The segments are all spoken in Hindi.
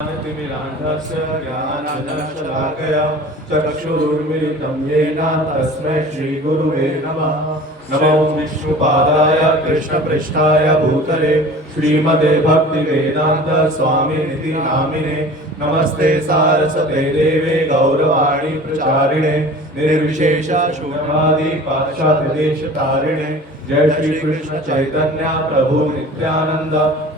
तिमिरान्धस्य ज्ञानाञ्जनशलाकया चक्षुरुन्मिलितं येन तस्मै श्रीगुरुवे नमः। नमो विष्णुपादाय कृष्णपृष्ठाय भूतले श्रीमते भक्तिवेदान्त स्वामिनिति नामिने। नमस्ते सारस्वते देवे गौरवाणी प्रचारिणे निर्विशेष शून्यवादी पाश्चात्य देश तारिणे। जय श्री कृष्ण चैतन्य प्रभु नित्यानंद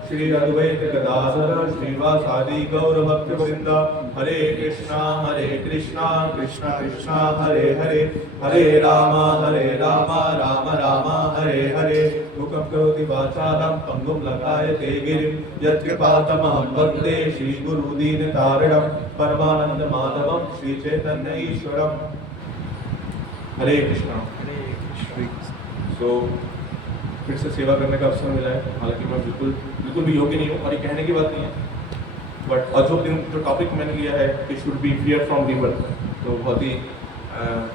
श्री अद्वैत गदाधर श्रीवासादि गौर भक्तवृंद। हरे कृष्णा कृष्णा कृष्णा हरे हरे, हरे राम राम राम हरे हरे। मुखं करोति वाचालं पंगुं लंघयते गिरिं यत्कृपातमहं वन्दे श्रीगुरुदीनतारिणं परमानंद माधवं श्रीचैतन्य ईश्वरम्। हरे कृष्णा। फिर से सेवा करने का अवसर मिला है। हालांकि मैं बिल्कुल भी योग्य नहीं हूँ और ये कहने की बात नहीं है, बट और जो टॉपिक मैंने लिया है कि should be freer from river, तो बहुत ही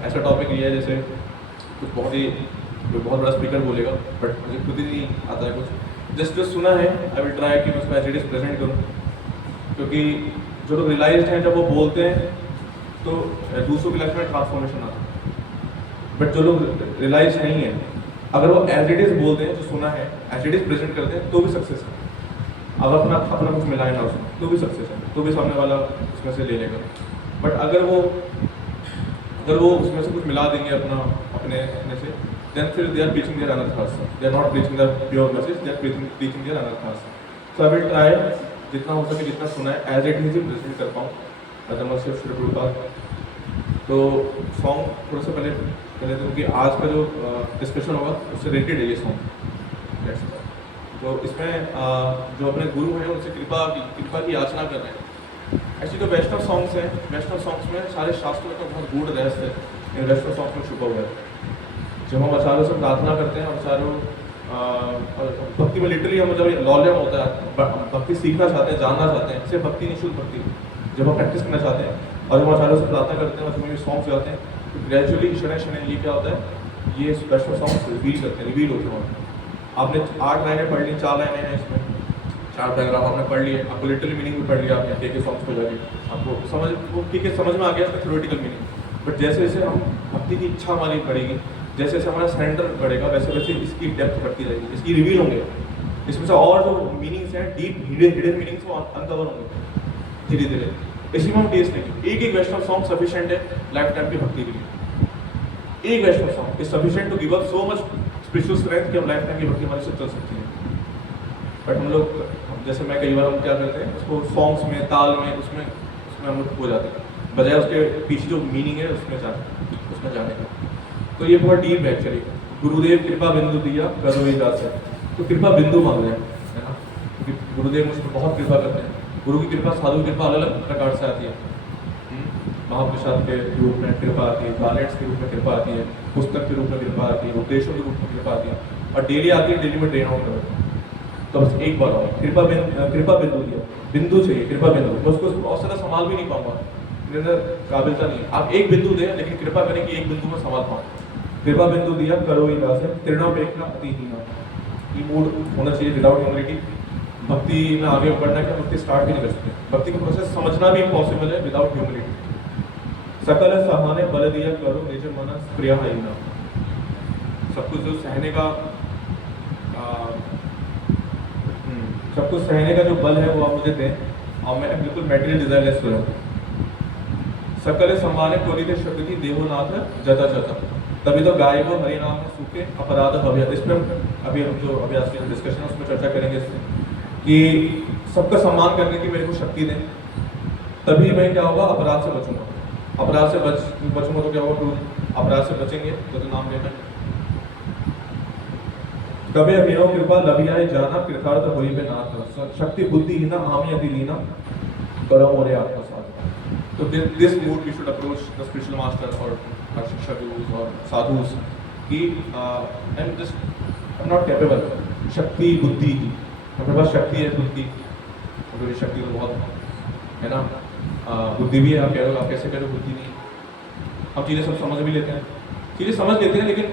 ऐसा टॉपिक लिया है जैसे कुछ बहुत बड़ा स्पीकर बोलेगा, बट मुझे खुद ही नहीं आता है कुछ। जस्ट जो सुना है आई विल ट्राई कि मैं उसको एज इट इज प्रेजेंट करूँ, क्योंकि जो लोग रियलाइज्ड हैं जब वो बोलते हैं तो दूसरों की लाइफ में ट्रांसफॉर्मेशन आता है, बट जो लोग रियलाइज नहीं है अगर वो एज इट इज बोलते हैं, जो सुना है एज इट इज प्रेजेंट करते हैं तो भी सक्सेस है। अगर अपना कुछ मिलाए ना उसमें तो भी सक्सेस है, तो भी सामने वाला उसमें से ले लेगा। बट अगर वो उसमें से कुछ मिला देंगे अपने से, देन फिर they are preaching their another thoughts, they are not preaching the pure message, they are preaching their another thoughts. So I will try जितना हो सके, जितना सुना है एज इट इज प्रेजेंट कर पाऊँ। अदरवाइज सिर्फ शुरू तो सॉन्ग थोड़ा सा पहले क्योंकि आज का जो डिस्कशन होगा उससे रिलेटेड है ये सॉन्ग। तो इसमें जो अपने गुरु हैं उनसे कृपा की याचना कर रहे हैं। ऐसी जो वैष्णव सॉन्ग्स हैं, वैष्णव सॉन्ग्स में सारे शास्त्रों का बहुत गूढ़ रहस्य इन वैष्णव सॉन्ग्स में छुपा हुआ है। जब हम आचार्यों से प्रार्थना करते हैं, आचार्यों भक्ति में लिटरली हम जब लॉल्यम होता है, भक्ति सीखना चाहते हैं, जानना चाहते हैं, सिर्फ भक्ति नहीं, शुद्ध भक्ति जब हम प्रैक्टिस करना चाहते हैं और जब आचार्यों से प्रार्थना करते हैं और जब ये सॉन्ग्स गाते हैं तो ग्रेजुअली शनय ये क्या होता है, ये वैष्णव सॉन्ग्स रिवील करते हैं, रिवील होते हैं। आपने 8 लाइनें पढ़ ली, 4 लाइनें हैं इसमें, 4 पैराग्राफ आपने पढ़ लिए, आपको लिटरली मीनिंग भी पढ़ लिया आपने के सॉन्ग्स को जाके, आपको समझ में आ गया इसका थ्योरेटिकल मीनिंग। बट जैसे जैसे हम भक्ति की इच्छा हमारी बढ़ेगी, जैसे जैसे हमारा सरेंडर बढ़ेगा, वैसे वैसे इसकी डेप्थ बढ़ती रहेगी, इसकी रिवील होंगे, इसमें से और जो मीनिंग्स हैं डीप हिडन मीनिंग्स वो अनकवर होंगे धीरे धीरे। इसी में हम टेस्ट लेंगे। एक वैष्णव सॉन्ग सफिशिएंट है लाइफ टाइम की भक्ति के लिए। एक Vaishnava song is sufficient to give us so much spiritual strength कि हम लाइफ टाइम की भक्ति हमारे से चल सकती है। बट हम लोग जैसे मैं कई बार हम क्या करते हैं, उसको सॉन्ग्स में, ताल में, उसमें हम लोग खो जाते हैं, बजाय उसके पीछे जो मीनिंग है उसमें जाने का। तो ये बहुत डीप है एक्चुअली। गुरुदेव कृपा बिंदु दिया करो ही दास है, तो कृपा बिंदु मांग रहे हैं, है ना, क्योंकि गुरुदेव मुझ पर बहुत कृपा करते हैं। गुरु की कृपा, साधु की कृपा अलग अलग प्रकार से आती है। महाप्रसाद के रूप में कृपा आती है, टॉयलेट्स के रूप में कृपा आती है, पुस्तक के रूप में कृपा आती है, उपदेशों के रूप में कृपा आती है, और डेली आती है, डेली में ट्रेन आउट करो। तो बस एक बार आओ, कृपा बिंदु दिया, बिंदु चाहिए, कृपा बिंदु। मैं उसको बहुत सारा संभाल भी नहीं पाऊंगा, मेरे अंदर काबिलता नहीं है। आप एक बिंदु दें, लेकिन कृपा करें कि एक बिंदु में संभाल पाऊँ। कृपा बिंदु दिया करो ही दास है, तृणापेक्षणा अतिहीना। ये मूड होना चाहिए विदाउट ह्यूमिलिटी। भक्ति में आगे बढ़ना क्या, भक्ति स्टार्ट भी नहीं कर सकते, भक्ति का प्रोसेस समझना भी इम्पॉसिबल है विदाउट ह्यूमिलिटी। सकल सहाने बल दिया करो निज मन प्रिय ना। सब कुछ जो सहने का सब कुछ सहने का जो बल है वो आप मुझे दें और मैं बिल्कुल मेटेरियल डिजायरलेस हो जाऊँ। सकल समाने त्वरित शक्ति देवनाथ जता जता, तभी तो गाय को हरि नाम में सूखे अपराध भव्य। इस पर अभी हम जो अभ्यास की डिस्कशन है उसमें चर्चा करेंगे कि सबका सम्मान करने की मेरे को शक्ति दें, तभी मैं क्या होगा, अपराध से बचूंगा। अपराध से बचूंगा तो क्या होगा, अपराध से बचेंगे तो नाम लेना। कभी अभिनव कृपा लभियाय जाना कृतार्थ होई बे नाथ, शक्ति बुद्धि हीना आमी अति लीना करो मोरे आत्मसात। तो this mood we should approach the spiritual master और शिक्षक और साधुस कि आई एम नॉट कैपेबल। शक्ति बुद्धि, मेरे पास शक्ति है, बुद्धि, मेरी शक्ति तो बहुत है ना, बुद्धि भी है। आप कैसे कह रहे हो बुद्धि नहीं। हम चीज़ें सब समझ भी लेते हैं, चीज़ें समझ लेते हैं, लेकिन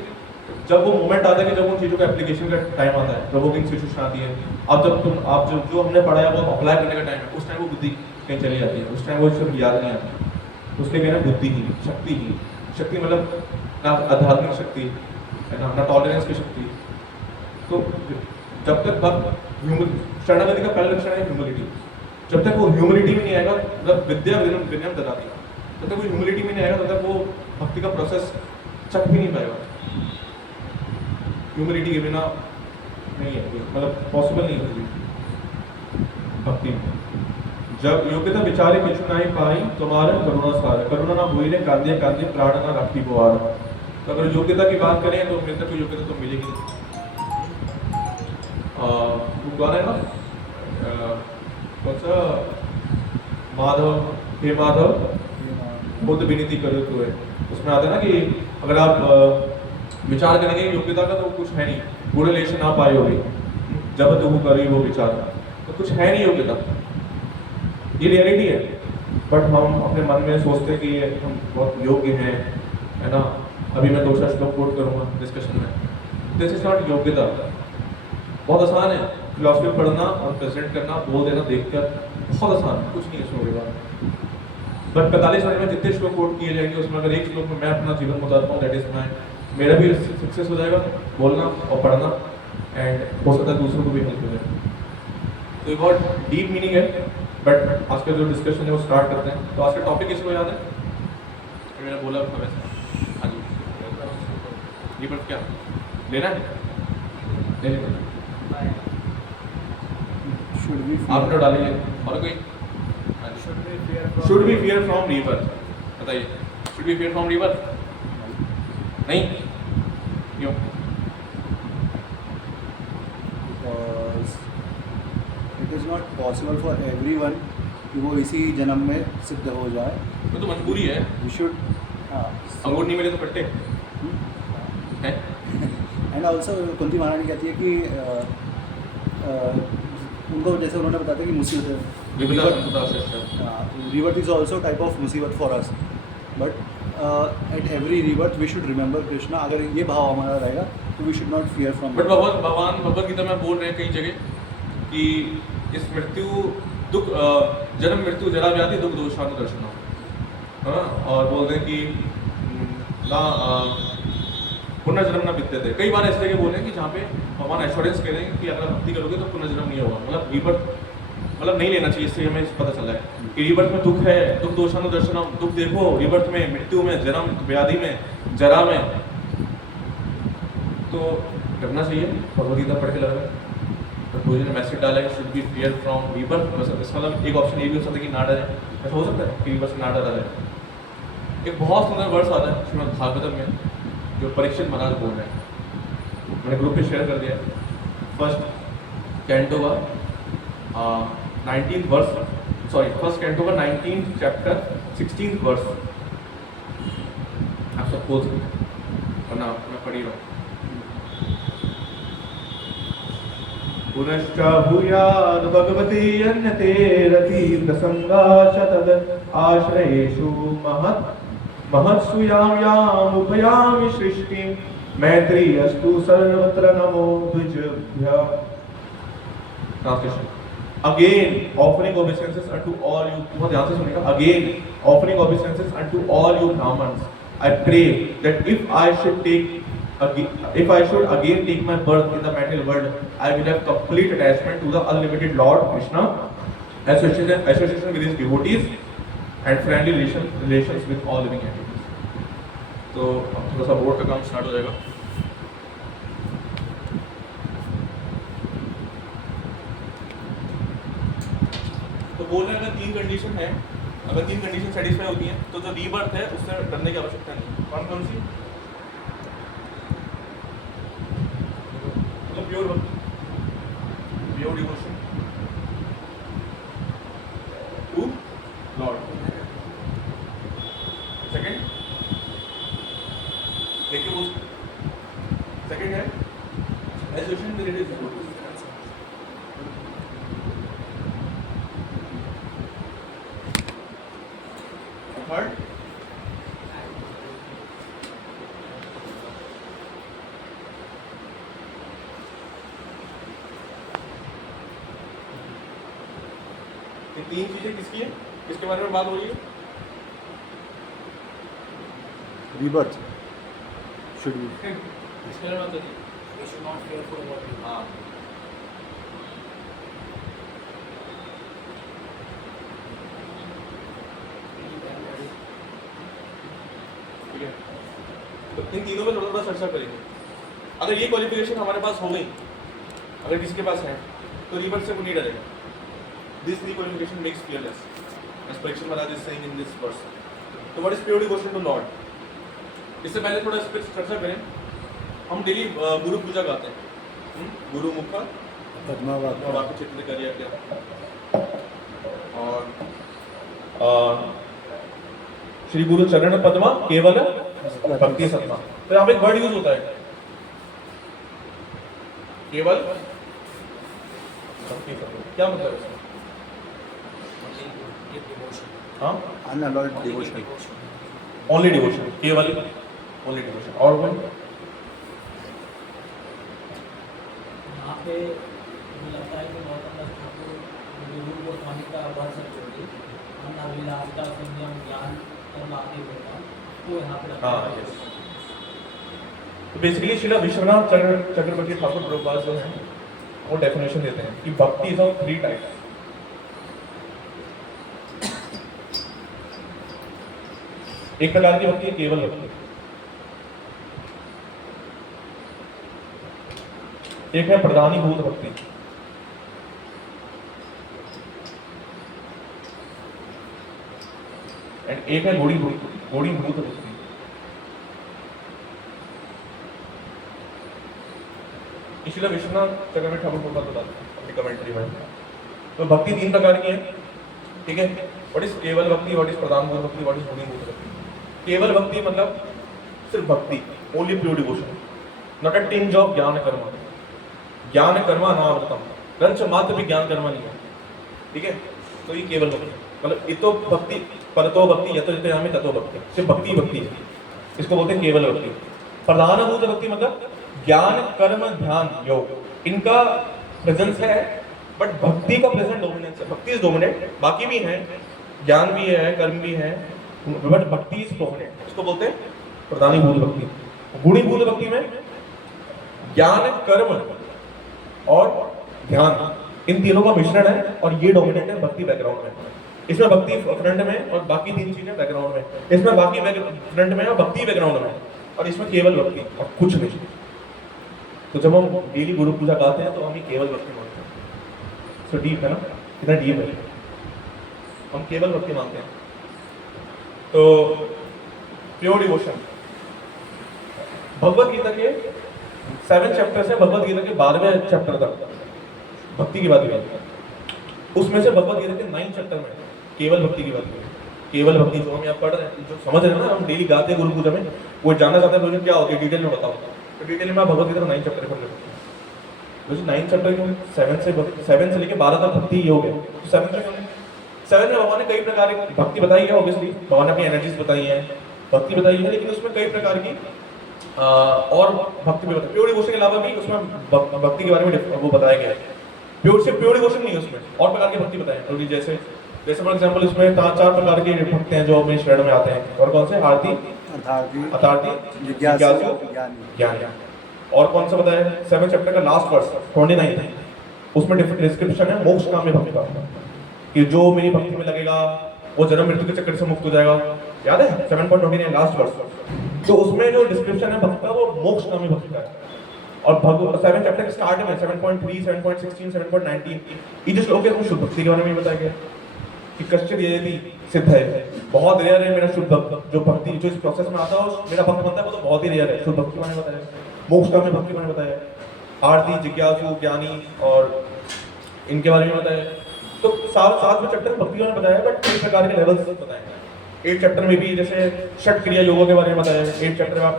जब वो मोमेंट आता है कि जब उन चीज़ों का एप्लीकेशन का टाइम आता है, प्रोवोकिंग सिचुएशन आती है, अब जब तुम आप जो हमने पढ़ा है वो अप्लाई करने का टाइम है, उस टाइम वो बुद्धि कहीं चली जाती है, उस टाइम वो सिर्फ याद नहीं आती, उसके कहना बुद्धिहीन, शक्तिहीन। शक्ति मतलब ना आध्यात्मिक शक्ति है ना टॉलरेंस की शक्ति। तो जब तक शरणागति का पहला लक्षण है ह्यूमिलिटी। जब तक वो ह्यूमिलिटी में नहीं आएगा, मतलब विद्या विनम्र ददाति, जब तक वो ह्यूमिलिटी में नहीं आएगा तब तक वो भक्ति का प्रोसेस चख भी नहीं पाएगा। ह्यूमिलिटी के बिना नहीं है, मतलब पॉसिबल नहीं होती भक्ति में। जब योग्यता विचारे किछु नहीं पाई तुम्हारे करुणा सार, करुणा ना हुई ने कांदे कांदे प्राण ना राखी बुआर। तो अगर योग्यता की बात करें तो मेरे तक कोई योग्यता तो मिलेगी नहीं। गाना है ना कौन सा, माधव हे माधव बुद्ध विनीति करो तो है, उसमें आता है ना कि अगर आप विचार करेंगे योग्यता का तो कुछ है नहीं, गुण लेशन ना पाए होगी जब तुम करी वो विचार, तो कुछ है नहीं योग्यता, ये रियलिटी है। बट हम अपने मन में सोचते हैं कि हम बहुत योग्य हैं, है ना। अभी मैं 2 श्लोक कोट करूंगा डिस्कशन में। दिस इज नॉट योग्यता। बहुत आसान है फिलॉसफी पढ़ना और प्रेजेंट करना, बोल देना देखकर, बहुत आसान है, कुछ नहीं है इसमें होगा। बट 45 मिनट में जितने श्लोक कोट किए जाएंगे उसमें अगर एक श्लोक में मैं अपना जीवन बताता हूँ, दैट इज माय, मेरा भी सक्सेस हो जाएगा बोलना और पढ़ना, एंड हो सकता है दूसरों को भी हेल्प हो जाए। तो ये बहुत डीप मीनिंग है। बट आज का जो डिस्कशन है वो स्टार्ट करते हैं। तो आज का टॉपिक किसको याद है? मैंने बोला था वैसे। हाँ जी, रिबर्थ क्या लेना है? ले लेना आप तो डालिए। और कोई should be fear from rebirth, बताइए। Should be fear from rebirth नहीं, क्यों? It is not possible for everyone कि वो इसी जन्म में सिद्ध हो जाए। वो तो मजबूरी है। वी शुड, हाँ, अंगूर नहीं मिले तो पट्टे हैं। एंड ऑल्सो कुंती महारानी कहती है कि उनको जैसे उन्होंने बताया था कि मुसीबत rebirth is also type of मुसीबत for us, but at every rebirth we should remember Krishna। अगर ये भाव हमारा रहेगा तो we should not fear from। But भगवान भगवद गीता में बोल रहे हैं कई जगह कि इस मृत्यु दुख जन्म मृत्यु जरा व्याधि दुख दोषानु दर्शनम, हाँ, और बोल रहे हैं कि ना पुनर्जन्म ना विद्यते। कई बार ऐसे जगह बोल रहे हैं कि जहाँ पे भगवान एश्योरेंस कह रहे हैं कि अगर भक्ति करोगे तो पुनर्जन्म नहीं होगा, मतलब रीबर्थ मतलब नहीं लेना चाहिए। इससे हमें पता चला है कि रीबर्थ में दुख है, दुख दोषानु दर्शनम, दुख देखो रीबर्थ में, मृत्यु में, जन्म व्याधि में, जरा में, तो करना चाहिए। भगवद गीता पढ़ के लग रहा है तो ने मैसेज डाला है should be fear from rebirth. इसका मतलब एक ऑप्शन ये भी हो सकता है कि ना डरे, ऐसा हो सकता है कि रीबर्थ से ना डरा जाए। एक बहुत सुंदर वर्ष आता है श्रीमद् भागवतम में जो परीक्षित महाराज बोल रहे हैं, मैंने ग्रुप पे शेयर कर दिया। फर्स्ट कैंटो का 19th verse, sorry first canto का 19th चैप्टर 16th वर्स, आप सब बोल सकते हैं वरना मैं पढ़ी रहा हूँ। पुनश्च भूयाद् भगवती अन्यते रतीन्द्रसंगा शतद आश्रयेषु महत्सु याम उपयामि सृष्टिं मैत्री अस्तु सर्वत्र नमो द्विजभ्यः। Translation. Again offering obeisances unto all you, बहुत ध्यान से सुनिएगा। Again offering obeisances unto all you Brahmins, I pray that if I should again take my birth in the material world, I will have complete attachment to the unlimited Lord Krishna, association with his devotees, and friendly relations with all living entities. तो अब थोड़ा सा बोर्ड का काम स्टार्ट हो जाएगा। तो बोल रहे हैं अगर 3 कंडीशन है, अगर 3 कंडीशन सेटिस्फाई होती हैं तो जो रीबर्थ है उससे डरने की आवश्यकता नहीं। कौन कौन सी? मतलब प्योर भक्ति, pure devotion to Lord. Second देखिए वो सेकंड है association with his devotees. Third तीन चीजें किसकी है, किसके बारे में बात हो रही है? rebirth should be इसके बारे में बात हो रही है। We should not fearful about it. हाँ, ठीक है। तो इन तीनों में थोड़ा थोड़ा चर्चा करेंगे। अगर ये क्वालिफिकेशन हमारे पास हो गई, अगर किसी के पास है, तो रिवर्स से वो नहीं डरेगा। This three qualification makes fearless, as Parikshit Maharaj is saying in this verse. तो what is pure devotion to Lord? इससे पहले थोड़ा इस पर चर्चा करें। हम डेली गुरु पूजा गाते हैं, गुरु मुख पद्मावत वाक्य चित्र करिए क्या, और श्री गुरु चरण पद्मा केवल भक्ति सत्मा। तो यहाँ पे एक वर्ड यूज होता है, केवल भक्ति सत्मा। क्या मतलब है इसका? Only give devotion. हाँ, unalloyed Only give devotion. devotion. Only devotion, केवल ओनली डिवोशन। और कोई? यहाँ पे मुझे लगता है कि गौतम दास ठाकुर गुरु गोस्वामी का वर्ष जोड़ी अन्नविलासिता संयम ज्ञान कर्म आदि होता तो यहाँ पे रखा हाँ, है। यस। तो बेसिकली श्रीला विश्वनाथ चक्रवर्ती ठाकुर प्रभुपाद जो हैं वो डेफिनेशन देते हैं कि भक्ति इज ऑफ थ्री टाइप्स। एक प्रकार की भक्ति है केवल भक्ति, एक है प्रधानीभूत भक्ति, एंड एक है गोड़ीभूत भक्ति। इसलिए विश्वनाथ चक्रवर्ती ठाकुर प्रभुपाद बताते हैं अपनी कमेंट्री में। तो भक्ति तीन प्रकार की है, ठीक है। व्हाट इज केवल भक्ति, व्हाट इज प्रधानभूत भक्ति, व्हाट इज गोड़ीभूत भक्ति। केवल भक्ति मतलब सिर्फ भक्ति, only pure devotion, not a tinge of ज्ञान कर्म। ज्ञान कर्म अनावृतम, रंच मात्र भी ज्ञान कर्म नहीं है, ठीक है। तो ये केवल भक्ति मतलब इतो भक्ति परतो भक्ति यतो यतो ततो भक्ति, सिर्फ भक्ति भक्ति है, इसको बोलते हैं केवल भक्ति। प्रधानभूत भक्ति मतलब ज्ञान कर्म ध्यान योग, इनका प्रेजेंस है बट भक्ति का प्रेजेंट डोमिनेंस है। भक्ति इज डोमिनेंट, बाकी भी है, ज्ञान भी है, कर्म भी है, बट भक्ति इज डोमिनेंट। इसको बोलते हैं प्रधानीभूत भक्ति। गुणीभूत भक्ति में ज्ञान कर्म और ध्यान इन तीनों का मिश्रण है और ये डोमिनेंट है भक्ति बैकग्राउंड में। इसमें भक्ति फ्रंट में और बाकी तीन चीजें बैकग्राउंड में। इसमें बाकी फ्रंट में और भक्ति बैकग्राउंड में, और इसमें केवल भक्ति और कुछ नहीं। तो जब हम डेली गुरु पूजा गाते हैं तो हम ये केवल भक्ति मानते हैं। सो डीप है ना, कितना डीप है, हम केवल भक्ति मानते हैं। तो प्योर डिवोशन भगवत गीता के 7 चैप्टर से भगवत गीता के 12वें चैप्टर तक भक्ति की बात हुई। उसमें से भगवत गीता के 9 चैप्टर में केवल भक्ति की बात हुई। केवल भक्ति जो हम यहाँ पढ़ रहे हैं, जो समझ रहे हैं ना, हम डेली गाते हैं गुरु पूजा में, वो जानना चाहते हैं क्या होती है डिटेल में बताओ। तो डिटेल में भगवत गीता 9 चैप्टर पढ़ रहे हैं। 9 चैप्टर क्यों? 7 से लेकर 12 तक भक्ति योग है। तो 7 में भगवान ने कई प्रकार की भक्ति बताई है। ऑब्वियसली भगवान ने अपनी एनर्जीज बताई है, भक्ति बताई है, लेकिन उसमें कई प्रकार की और भक्ति भी बताई। प्योर डिवोशन के अलावा भी उसमें भक्ति के बारे में वो बताया गया है। प्योर डिवोशन नहीं है, उसमें और प्रकार की भक्ति बताई है। जैसे फॉर एग्जाम्पल इसमें 4 प्रकार के भक्त हैं जो अपने शरण में आते हैं। और कौन से? आरती, अतारती, जिज्ञासु, ज्ञानी। और कौन सा बताया? 7 चैप्टर का लास्ट वर्स 29 उसमें डिस्क्रिप्शन है मोक्ष काम्य भक्त का, कि जो मेरी भक्ति में लगेगा वो जन्म मृत्यु के चक्कर से मुक्त हो जाएगा। याद है 7.29 लास्ट वर्स। तो उसमें जो डिस्क्रिप्शन है भक्त का वो मोक्ष काम्य भक्त का है। और 7 चैप्टर के स्टार्ट में 7.3, 7.16, 7.19 ये जो श्लोक है वो शुद्ध भक्ति के बारे में बताया गया कि कश्चित यदि सिद्ध है, बहुत रेयर है मेरा शुद्ध भक्त, जो भक्ति जो इस प्रोसेस में आता है मेरा भक्त बनता है, वो तो बहुत ही रेयर है। शुद्ध भक्ति मैंने बताया, मोक्ष काम्य भक्ति मैंने बताया, आरती, जिज्ञासु, ज्ञानी और इनके बारे में बताया। तो 7 चैप्टर में भक्ति मैंने बताया, बट कई प्रकार के लेवल्स बताए। 8 चैप्टर में भी जैसे षट क्रिया योगों के बारे में बताया। 8 चैप्टर में आप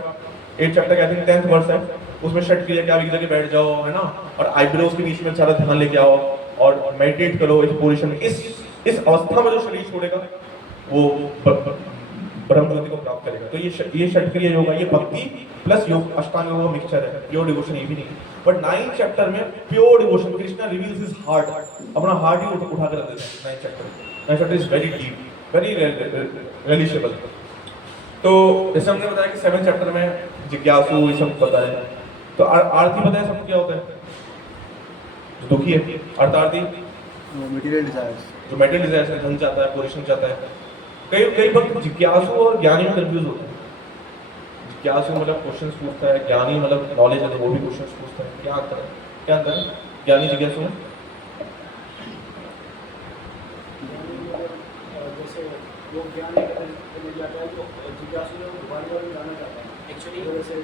8 चैप्टर के आई थिंक 10th वर्स है, उसमें षट क्रिया क्या भी के बैठ जाओ, है ना, और आईब्रोज के बीच में सारा ध्यान लेके आओ और मेडिटेट करो इस पोजीशन में। इस अवस्था में जो शरीर छोड़ेगा वो ब्रह्म ज्योति को प्राप्त करेगा। तो ये षट क्रिया योग है, ये भक्ति प्लस योग, अष्टांग योग का मिक्सचर है। प्योर डिवोशन ये भी नहीं। बट 9th चैप्टर में pure devotion, Krishna reveals his heart, अपना हार्ट ही उठा कर रख देते हैं 9th chapter. 9th chapter is very deep, very relatable. तो जैसे हमने बताया कि 7th चैप्टर में जिज्ञासु ये सब बताया, तो आरती पता है सबको क्या होता है? जो दुखी है, अर्थार्थी मटेरियल डिजायर्स, जो मेटल डिजायर से धन चाहता है, पोजीशन चाहता है। कई वक्त जिज्ञासु और ज्ञानी में कंफ्यूज होते हैं। जिज्ञासु मतलब क्वेश्चंस पूछता है, ज्ञानी मतलब नॉलेज है तो वो भी क्वेश्चंस पूछता है। क्या अंतर है? क्या अंतर है ज्ञानी जिज्ञासु में? जैसे लोग ज्ञान करने जाता है तो जिज्ञासु में बार बार जानना चाहता है एक्चुअली वैसे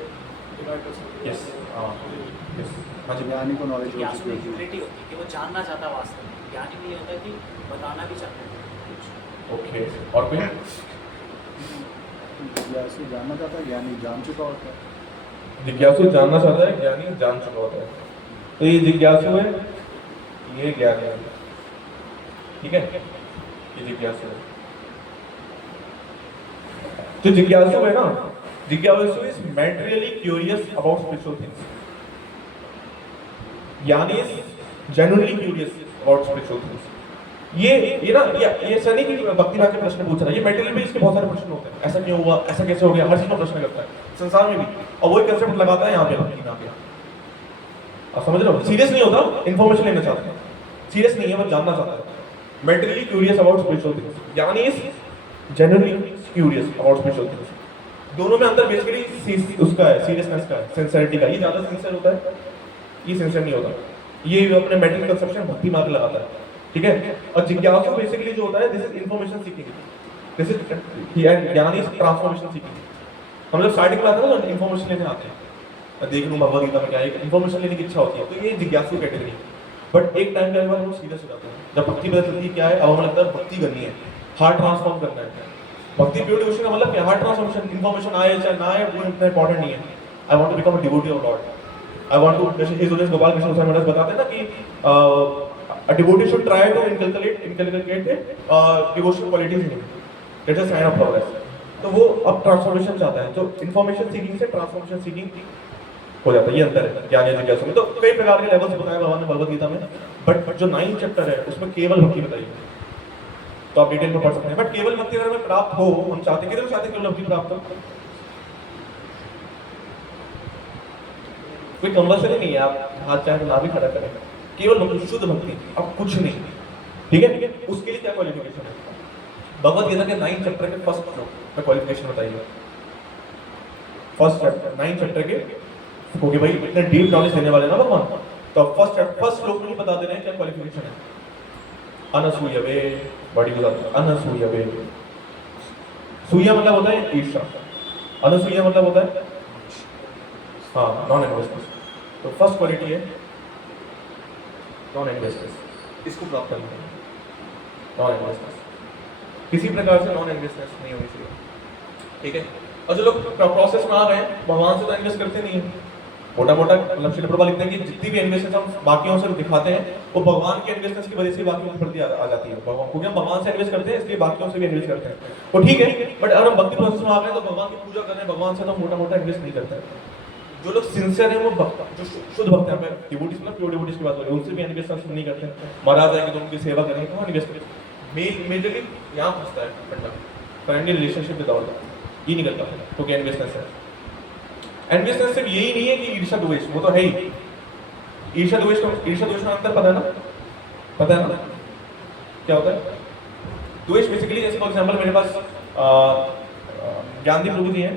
डिवाइड कर सकते हैं। यस, हाँ, यस, हाँ जी। ज्ञानी को नॉलेज हो जिज्ञासु में चुकी है। ह्यूमिलिटी होती है कि वो जानना चाहता है वास्तव में, ज्ञानी में ये होता है कि बताना भी चाहता है कुछ। ओके, और कोई? जिज्ञासु जानना चाहता है, ज्ञानी जान चुका होता है। जिज्ञासु जानना चाहता है, ज्ञानी जान चुका होता है। तो ये जिज्ञासु है, ये ज्ञानी है, ठीक है? ये जिज्ञासु है। तो जिज्ञासु है ना, जिज्ञासु is materially curious about spiritual things. ज्ञानी is genuinely curious about spiritual things. ये ना ये ऐसा नहीं कि भक्ति भाग के प्रश्न पूछ रहा है, ये मेटेरियल में इसके बहुत सारे प्रश्न होते हैं। ऐसा क्यों हुआ, ऐसा कैसे हो गया, हर चीज में प्रश्न करता है संसार में भी, और वही कंसेप्ट लगाता है यहाँ पे भक्ति यहाँ पे। आप समझ रहे हो? सीरियस नहीं होता, इन्फॉर्मेशन लेना चाहता है, सीरियस नहीं है, वो जानना चाहता है। Mentally curious about spiritual things, ज्ञानी is genuinely curious about spiritual things. दोनों में अंतर बेसिकली उसका है, सीरियसनेस का है, सिंसियरिटी का। ये ज्यादा सिंसियर होता है, ये सिंसियर नहीं होता। ये अपने मेंटल कंसेप्शन भक्ति मार्ग लगाता है, ठीक है? और जिज्ञासु बेसिकली जो होता है, this is information seeking, this is ज्ञानी इज ट्रांसफॉर्मेशन सीकिंग। हम जब स्टार्टिंग में आते हैं ना, इंफॉर्मेशन लेने आते हैं, देख लूं भगवद गीता में क्या है, इंफॉर्मेशन लेने की इच्छा होती है, तो ये जिज्ञासु कैटेगरी। बट एक टाइम के बाद हम सीरियस हो जाते हैं, जब भक्ति पता चलती है क्या है, अब हमें लगता है भक्ति करनी है, हार्ट ट्रांसफॉर्म करना है। भक्ति प्योर डिवोशन का मतलब क्या? Heart transformation. इन्फॉर्मेशन आए चाहे ना आए, वो इतना इंपॉर्टेंट नहीं है। I want to become a devotee of Lord. I want to, जैसे हिज होनेस गोपाल कृष्ण गोसाई महाराज बताते हैं ना कि a devotee should try to inculcate devotional qualities in him. That's a sign of progress. तो वो अब ट्रांसफॉर्मेशन चाहता है, जो इन्फॉर्मेशन सीकिंग से ट्रांसफॉर्मेशन सीकिंग हो जाता है। ये अंतर है ज्ञानी जिज्ञासु में। तो कई प्रकार के लेवल्स बताए भगवान ने भगवद गीता में, बट जो 9th चैप्टर है उसमें केवल भक्ति बताई है, तो आप डिटेल में पढ़ सकते हैं। बट केवल भक्ति अगर हमें प्राप्त हो, हम चाहते हैं, कितने चाहते हैं केवल भक्ति प्राप्त हो? कोई कंपल्सरी नहीं है, आप हाथ चाहे तो ना भी खड़ा करें, केवल भक्ति, शुद्ध भक्ति, अब कुछ नहीं, ठीक है? उसके लिए क्या क्वालिफिकेशन है? भगवद गीता के 9th चैप्टर के फर्स्ट श्लोक में क्वालिफिकेशन बताइए। फर्स्ट चैप्टर 9th चैप्टर के, क्योंकि भाई इतने डीप नॉलेज देने वाले ना भगवान, तो फर्स्ट श्लोक में ही बता दे रहे हैं क्या क्वालिफिकेशन है। अनसूयवे, बड़ी बात, अनसूयवे। सूया मतलब होता है ईर्ष्या, अनसूया मतलब होता है हाँ नॉन एनवियसनेस। तो फर्स्ट क्वालिटी है नॉन एनवियसनेस, इसको प्राप्त करना है। नॉन एनवियसनेस, किसी प्रकार से नॉन एनवियसनेस नहीं होनी चाहिए, ठीक है? और जो लोग प्रोसेस में आ गए हैं, भगवान से तो एनवियस करते नहीं है। मोटा मोटा मतलब श्रील प्रभुपाद लिखते हैं कि जितनी भी एनवियसनेस हम बाकियों से दिखाते हैं, वो भगवान के एनवियसनेस की वजह से बाकियों के प्रति आ जाती है। भगवान, क्योंकि हम भगवान से एनवियस करते हैं, इसलिए बाकियों से भी एनवियस करते हैं, वो ठीक है। बट अगर हम भक्ति प्रोसेस में आ गए तो भगवान की पूजा कर रहे हैं, भगवान से तो मोटा मोटा एनवियस नहीं करते हैं। जो लोग सिंसियर हैं, वो भक्त, जो शुद्ध भक्त हैं, डिवोटीज मतलब प्योर डिवोटीज की बात हो रही है, उनसे भी एनवियस नहीं करते हैं। महाराज आएंगे तो उनकी सेवा करेंगे, तो एनवियस करेंगे। मेजरली यहाँ फंसता है फंडा, फ्रेंडली रिलेशनशिप विदाउट ये नहीं करता है, क्योंकि एनवियसनेस है। एनवियसनेस सिर्फ यही नहीं है कि ईर्ष्या द्वेष, वो तो है ही। ईर्ष्या द्वेष में अंतर पता है ना? पता है ना क्या होता है? द्वेष बेसिकली, जैसे फॉर एग्जांपल मेरे पास ज्ञानदीप प्रभु जी हैं,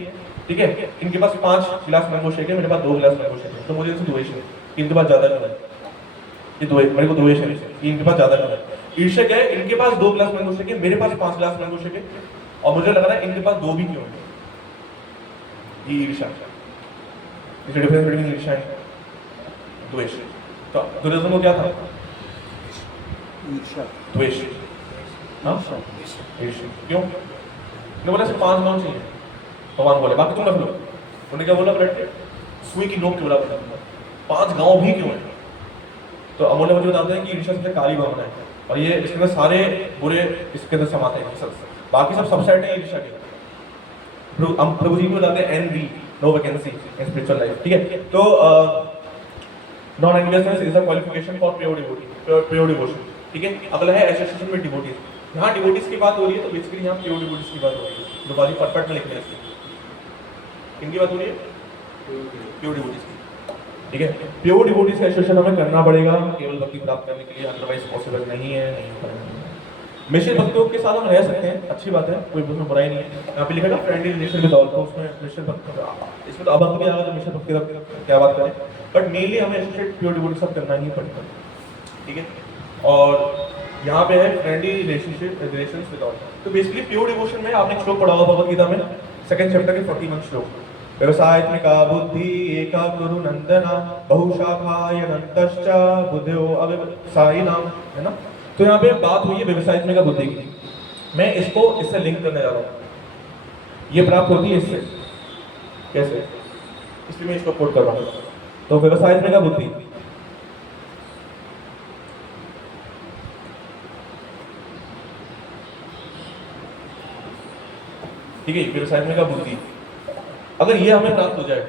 ठीक है? इनके पास 5 गिलास मैंगो शेक है, मेरे पास 2 गिलास मैंगो शेक है, तो मुझे इनसे द्वेष है कि इनके पास ज्यादा क्यों है। ये द्वेष, मेरे को द्वेष है कि इनके पास ज्यादा क्यों है। ईर्ष्या क्या है? इनके पास 2 गिलास मैंगो शेक है, मेरे पास 5 गिलास मैंगो शेक है, और मुझे लग रहा है इनके पास 2 भी क्यों है। ये ईर्ष्या, इस डिफरेंस बिटवीन ईर्ष्या एंड द्वेष। तो दुर्योधन को क्या था? ईर्ष्या, द्वेष। हाँ, ईर्ष्या क्यों? ने बोला सिर्फ 5 गांव चाहिए, भगवान बोले बाकी तुम रख लो। उन्होंने क्या बोला? ब्लड सुई की नोक के बराबर 5 गांव भी क्यों है? तो अमूल्य मुझे बताते हैं कि ईर्ष्या सबसे काली भावना है, और ये इसके अंदर सारे बुरे इसके अंदर समाते हैं, बाकी सब सबसेट है ईर्ष्या के। प्रभु जी को बताते हैं envy, no vacancy in spiritual life, ठीक है? तो non enviousness is a qualification for pure devotion. ठीक है, अगला है एसोसिएशन में डिवोटीज। यहाँ डिवोटीज की बात हो रही है, तो बेसिकली यहाँ प्योर डिवोटीज की बात हो रही है। दोबारा परफेक्ट में लिखना है इसकी, किनकी बात हो रही है? प्योर डिवोटीज की। ठीक है, प्योर डिवोटीज का एसोसिएशन हमें करना पड़ेगा केवल भक्ति प्राप्त करने के लिए, अदरवाइज पॉसिबल नहीं है, नहीं हो पाएगा। मिश्रित भक्तों के साथ हम रह सकते हैं, अच्छी बात है, कोई उसमें बुराई नहीं है। यहाँ पे लिखा था फ्रेंडली रिलेशन विद ऑल, तो उसमें मिश्रित भक्ति, इसमें तो अभक्त भी आएगा तो मिश्रित भक्ति का क्या बात करें, बट मेनली हमें एसोसिएट प्योर डिवोटी के साथ करना ही पड़ेगा। ठीक है, और यहाँ पे है फ्रेंडली रिलेशंस विद ऑल। तो बेसिकली प्योर डिवोशन में आपने एक श्लोक पढ़ा होगा भगवद गीता में, सेकंड चैप्टर के 41 श्लोक, व्यवसायत्मिका बुद्धि एका कुरु नंदना बहुशाखाय नंतश्च बुद्धयो अव्यवसायिनाम, है ना। तो यहाँ पे बात हुई है व्यवसायत्मिका बुद्धि की। मैं इसको इससे लिंक करने जा रहा हूँ। ये प्राप्त होती है इससे, कैसे, इसलिए मैं इसको कोट कर रहा हूँ। तो व्यवसायत्मिका बुद्धि, ठीक है, व्यवसायत्मिका बुद्धि अगर ये हमें प्राप्त हो जाए,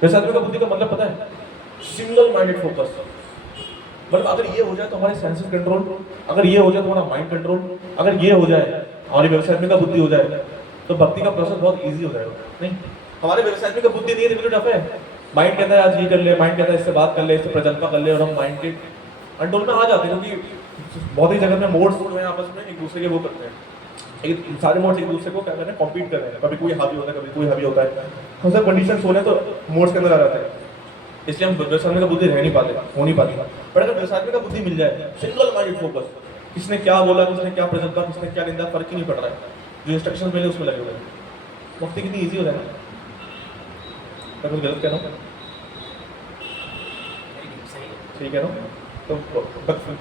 व्यवसायत्मिका बुद्धि का मतलब पता है? Single minded focus. मतलब अगर ये हो जाए तो हमारे सेंसेस कंट्रोल, अगर ये हो जाए तो हमारा माइंड कंट्रोल, अगर ये हो जाए हमारी व्यवसायत्मिका बुद्धि हो जाए, तो भक्ति का प्रोसेस बहुत इजी हो जाएगा। नहीं, हमारे व्यवसायत्मिका बुद्धि नहीं है, बिल्कुल टफ है। माइंड कहता है आज ये कर ले, माइंड कहता है इससे बात कर ले, इससे प्रजल्पा कर ले, और हम माइंड के कंट्रोल में आ जाते हैं, क्योंकि बहुत ही जगह में मोड्स जो है आपस में एक दूसरे के वो करते हैं, एक सारे मोड्स एक दूसरे को क्या कर रहे हैं, कॉम्पीट कर रहे हैं। कभी कोई हावी होता है, कभी कोई हावी होता है, हम सब कंडीशन होने तो मोड्स के अंदर आ जाते हैं, इसलिए हम व्यवसायत्मिका बुद्धि रह नहीं पाते, हो नहीं पाती। पर अगर व्यवसायत्मिका बुद्धि मिल जाए, सिंगल माइंडेड फोकस, किसने क्या बोला, किसने क्या प्रजल्पा, किसने क्या निंदा, फर्क ही नहीं पड़ रहा है, जो इंस्ट्रक्शन मिले उसमें लगे हुए हैं, भक्ति कितनी ईजी हो जाए ना। मैं कुछ गलत कह रहा हूँ? सही कह रहा हूँ? तो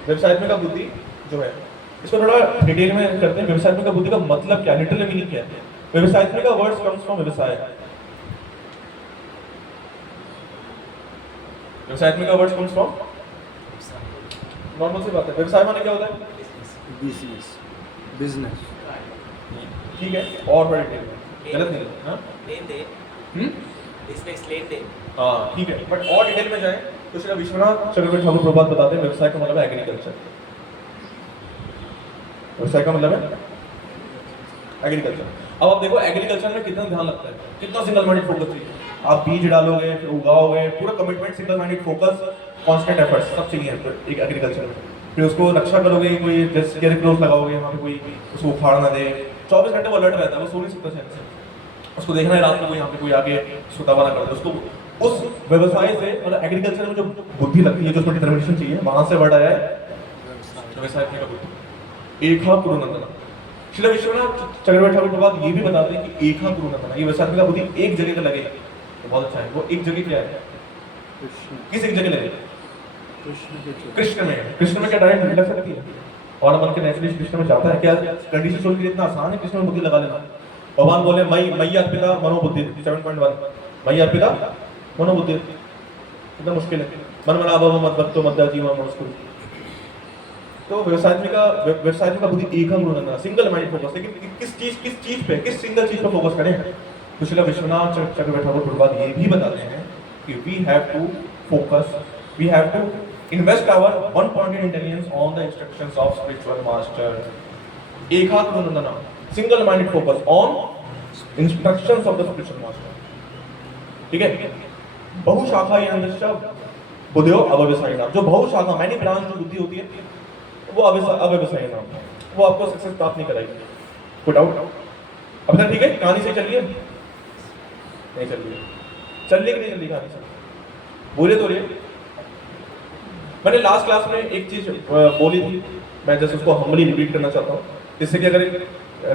व्यवसायत्मिका बुद्धि जो है, इसको थोड़ा डिटेल में करते हैं। व्यवसायत्मिका बुद्धि का मतलब क्या, लिटरल मीनिंग क्या है? व्यवसायत्मिका वर्ड्स कम्स फ्रॉम व्यवसाय। व्यवसायत्मिका वर्ड्स कम्स फ्रॉम, नॉर्मल सी बात है, व्यवसाय माने क्या होता है? Business, business. ठीक है, और बड़े डिटेल गलत नहीं है, हाँ लेन देन, बिजनेस लेन देन, हाँ ठीक है, बट और डिटेल में जाए तो श्री विश्वनाथ चक्रवर्ती ठाकुर प्रभुपाद बताते हैं व्यवसाय का मतलब है एग्रीकल्चर। व्यवसाय का मतलब है एग्रीकल्चर। अब आप देखो एग्रीकल्चर में कितना ध्यान लगता है, कितना सिंगल माइंडेड फोकस चाहिए। आप बीज डालोगे, फिर उगाओगे, पूरा commitment, single minded focus, constant efforts सब चाहिए एक एग्रीकल्चर में। फिर उसको रक्षा करोगे, कोई जैसे केयर क्लोज लगाओगे, वहाँ पे कोई उसको उखाड़ ना दे, 24 घंटे वो अलर्ट रहता है, वो सो नहीं सकता चैन से। उसको देखना है रात में कोई यहाँ पे कोई आगे सुतावा ना कर दे उसको। उस व्यवसाय से मतलब एग्रीकल्चर में जो बुद्धि लगती है, जो उसको डिटर्मिनेशन चाहिए, वहां से वर्ड आया है व्यवसाय का बुद्धि। एका कुरुनंदना, श्री विश्वनाथ चक्रवर्ती ठाकुर प्रभुपाद ये भी बताते हैं कि एका कुरुनंदना, ये व्यवसाय का बुद्धि एक जगह पे लगे तो बहुत अच्छा है। वो एक जगह क्या है, किस एक जगह लगे? कृष्ण में। कृष्ण में क्या डायरेक्ट लग सकती है? और मन के नेचुरली कृष्ण में जाता है क्या? कंडीशन सोल के लिए इतना आसान है कृष्ण में बुद्धि लगा लेना। भगवान बोले मई अर्पिता मनोबुद्धि 7.1, मई अर्पिता मनोबुद्धि, इतना मुश्किल है। मन मना भव मत भक्तो मत जीवा मनुष्य। तो व्यवसायत्मिका बुद्धि एक हम गुण, सिंगल माइंड फोकस। लेकिन किस चीज पे, किस सिंगल चीज पे फोकस करें? तो श्री विश्वनाथ चक्रवर्ती ठाकुर प्रभुपाद ये भी बताते हैं कि we have to focus, we have to invest our one pointed intelligence on the instructions of spiritual master. एकाग्र नंदना, single minded focus on instructions of the spiritual master. ठीक है, बहुशाखा यंत्र बुद्धियो अव्यवसायी नाम। जो बहुशाखा मैनी ब्रांच जो बुद्धि होती है वो अव्यवसायी नाम, वो आपको सक्सेस प्राप्त नहीं कराएगी। कोई डाउट? अब तक ठीक है, कहानी से चल रही है? नहीं चल रही है? चल रही कि नहीं चल रही कहानी से? बोले तो रही। मैंने लास्ट क्लास में एक चीज बोली थी, मैं जैसे उसको हम्बली रिपीट करना चाहता हूँ, जिससे कि अगर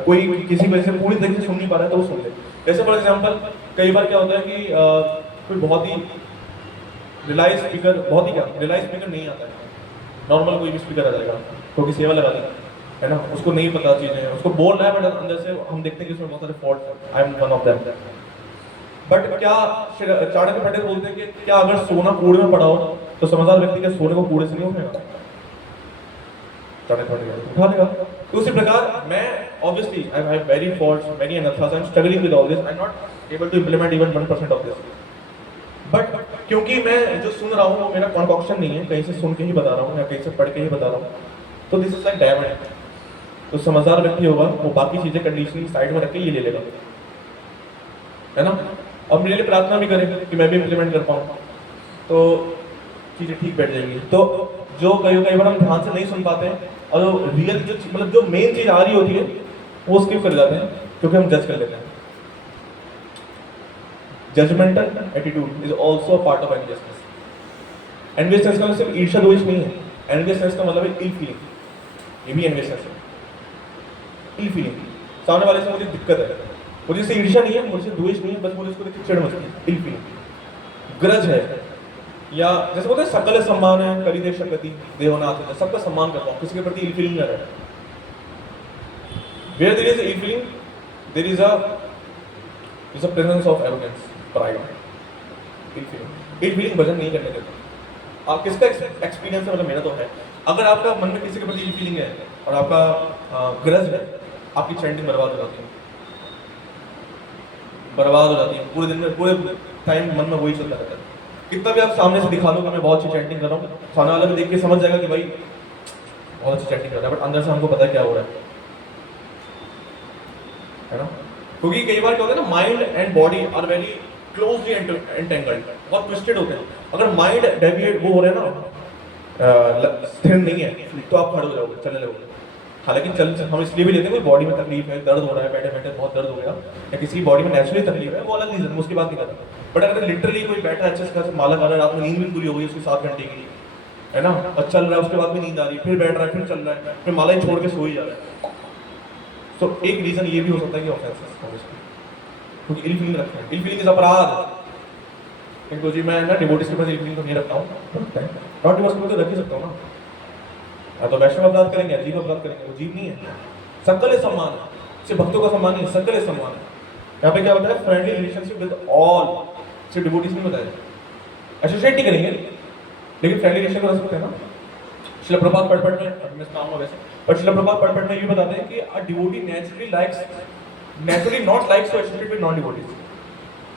कोई किसी वजह से पूरी तरीके से सुन नहीं पा रहा है तो वो सुन ले। जैसे फॉर एग्जाम्पल कई बार क्या होता है कि कोई बहुत ही रिलायंस स्पीकर, बहुत ही क्या रिलायंस स्पीकर नहीं आता है, नॉर्मल कोई भी स्पीकर आ जाएगा, क्योंकि सेवा लगा दी है ना, उसको नहीं पता चीज़ें, उसको बोल रहा है बट अंदर से हम देखते हैं कि उसमें बहुत सारे फॉल्ट हैं। I am one of them. But क्या चाणक्य पंडित बोलते हैं कि क्या अगर सोना कूड़े में पड़ा हो तो समझदार व्यक्ति के सोने को कूड़े से नहीं उठाएगा? चाणक्य पंडित उठा लेगा। तो उसी प्रकार मैं obviously I have very faults, many अनर्थास, I am struggling with all this, I am not able to implement even 1% of this, but क्योंकि मैं जो सुन रहा हूँ वो मेरा कॉन्कॉक्शन नहीं है, कहीं से सुन के ही बता रहा हूँ या कहीं से पढ़ के ही बता रहा हूँ, तो दिस इज लाइक डायमंड। तो समझदार व्यक्ति होगा वो बाकी चीजें कंडीशनिंग साइड में रख के ये ले लेगा, है ना। और मेरे लिए प्रार्थना भी करें कि मैं भी इम्प्लीमेंट कर पाऊँ, तो चीजें ठीक बैठ जाएंगी। तो जो कई बार हम ध्यान से नहीं सुन पाते हैं और जो रियल जो मतलब जो मेन चीज आ रही होती है वो स्किप कर जाते हैं क्योंकि हम जज कर लेते हैं। Judgemental attitude is also part of enviousness. Enviousness का मतलब सिर्फ ईर्ष्या द्वेष नहीं है, एनवियसनेस का मतलब है इल फीलिंग, ये भी एनवियसनेस है। इल फीलिंग, सामने वाले से मुझे दिक्कत है, मुझे इससे ईर्ष्या नहीं है, मुझे द्वेष नहीं है, बस मुझे इसको देख के चिढ़ मचती है, इल फीलिंग। ग्रज है, या जैसे बोलते हैं सकल सम्मान है, करिदे शकति देवनाथ है, सबका सम्मान करता हूँ, किसी के प्रति इल फीलिंग ना रहे। Where there is ill feeling, there is a presence of arrogance, pride, ill feeling. Ill feeling भजन नहीं करने देता। आप किसका एक्सपीरियंस है, मतलब मेरा तो है, अगर आपका मन में किसी के प्रति इल फीलिंग है और आपका ग्रज है, आपकी चैंटिंग बर्बाद हो जाती है, बर्बाद हो जाती है। पूरे दिन में पूरे टाइम मन में वही चलता रहता है। कितना भी आप सामने से दिखा दो कि मैं बहुत अच्छी चैंटिंग कर रहा हूँ, सामने वाला भी देख के समझ जाएगा कि भाई बहुत अच्छी चैंटिंग कर रहा है, बट अंदर से हमको पता है क्या हो रहा है ना। क्योंकि कई बार क्या होता है ना, mind and body are very closely entangled, बहुत ट्विस्टेड होते हैं। अगर माइंड डेविएट वो हो रहा है ना, स्थिर नहीं है, तो आप खड़े हो जाओगे, चलने लगोगे। हालांकि चल हम इसलिए भी लेते हैं कोई बॉडी में तकलीफ है, दर्द हो रहा है, बैठे बैठे बहुत दर्द हो गया, या किसी बॉडी में नेचुरली तकलीफ है, वो अलग रीजन है, उसकी बात नहीं करता। बट अगर लिटरली कोई बैठा अच्छे से माला कर रहा है, रात में नींद भी पूरी हो गई उसकी 7 घंटे की, है ना, और चल रहा है, उसके बाद भी नींद आ रही है, फिर बैठ रहा है, फिर चल रहा है, फिर माला ही छोड़ के सो ही जा रहा है, तो एक रीजन ये भी हो सकता है कि ऑफेंसेस ऑब्वियसली, क्योंकि इल फीलिंग रखते हैं। इल फीलिंग इज अपराध। तो जी मैं ना डिवोटीज के पास इल फीलिंग तो नहीं रखता हूँ, नॉट डिवोर्स को तो रख ही सकता हूँ ना, या तो वैष्णव अपराध करेंगे, जीव अपराध करेंगे, वो जीव नहीं है। सकल सम्मान, सिर्फ भक्तों का सम्मान नहीं, सकल सम्मान है। यहाँ पे क्या होता है, फ्रेंडली रिलेशनशिप विद ऑल, सिर्फ डिवोटीज नहीं बताया, एसोसिएट नहीं करेंगे लेकिन फ्रेंडली रिलेशन को रख सकते हैं ना। श्रील प्रभुपाद पढ़ में, मैं सुनाऊंगा वैसे, बट श्रील प्रभुपाद पढ़ में ये बताते हैं कि a devotee naturally not likes to associate with non-devotees,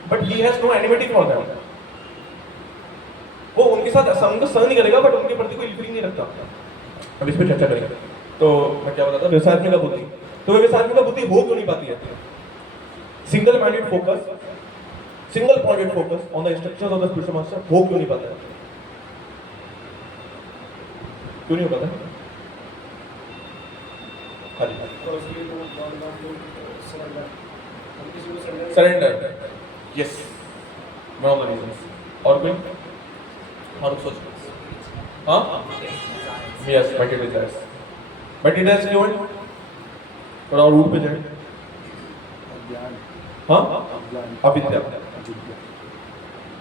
but he has no enmity for them. वो उनके साथ संग नहीं करेगा, बट उनके प्रति कोई फीलिंग नहीं रखता। अब इस पर चर्चा करेंगे। तो मैं क्या बताता, व्यवसायत्मिका बुद्धि। तो व्यवसायत्मिका बुद्धि हो क्यों नहीं पाती है? Single minded focus, single pointed focus on the instructions of the spiritual master हो क्यों नहीं पाता है? क्यों नहीं हो पाता? हाँ जी, surrender, yes, one of the reasons. और कोई और सोच, हाँ, yes, multi desires. Multi desires क्यों है? थोड़ा और रूट पे जाए। हाँ, अविद्या,